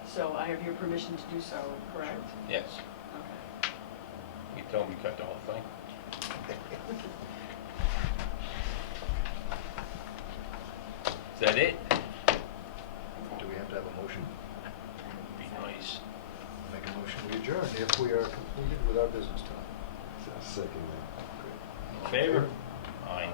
So I have your permission to do so, correct? Yes, Okay. you told me cut the whole thing. Is that it? Do we have to have a motion? Be nice. Make a motion, we adjourn if we are completed with our business tonight. Second that. In favor? Aye.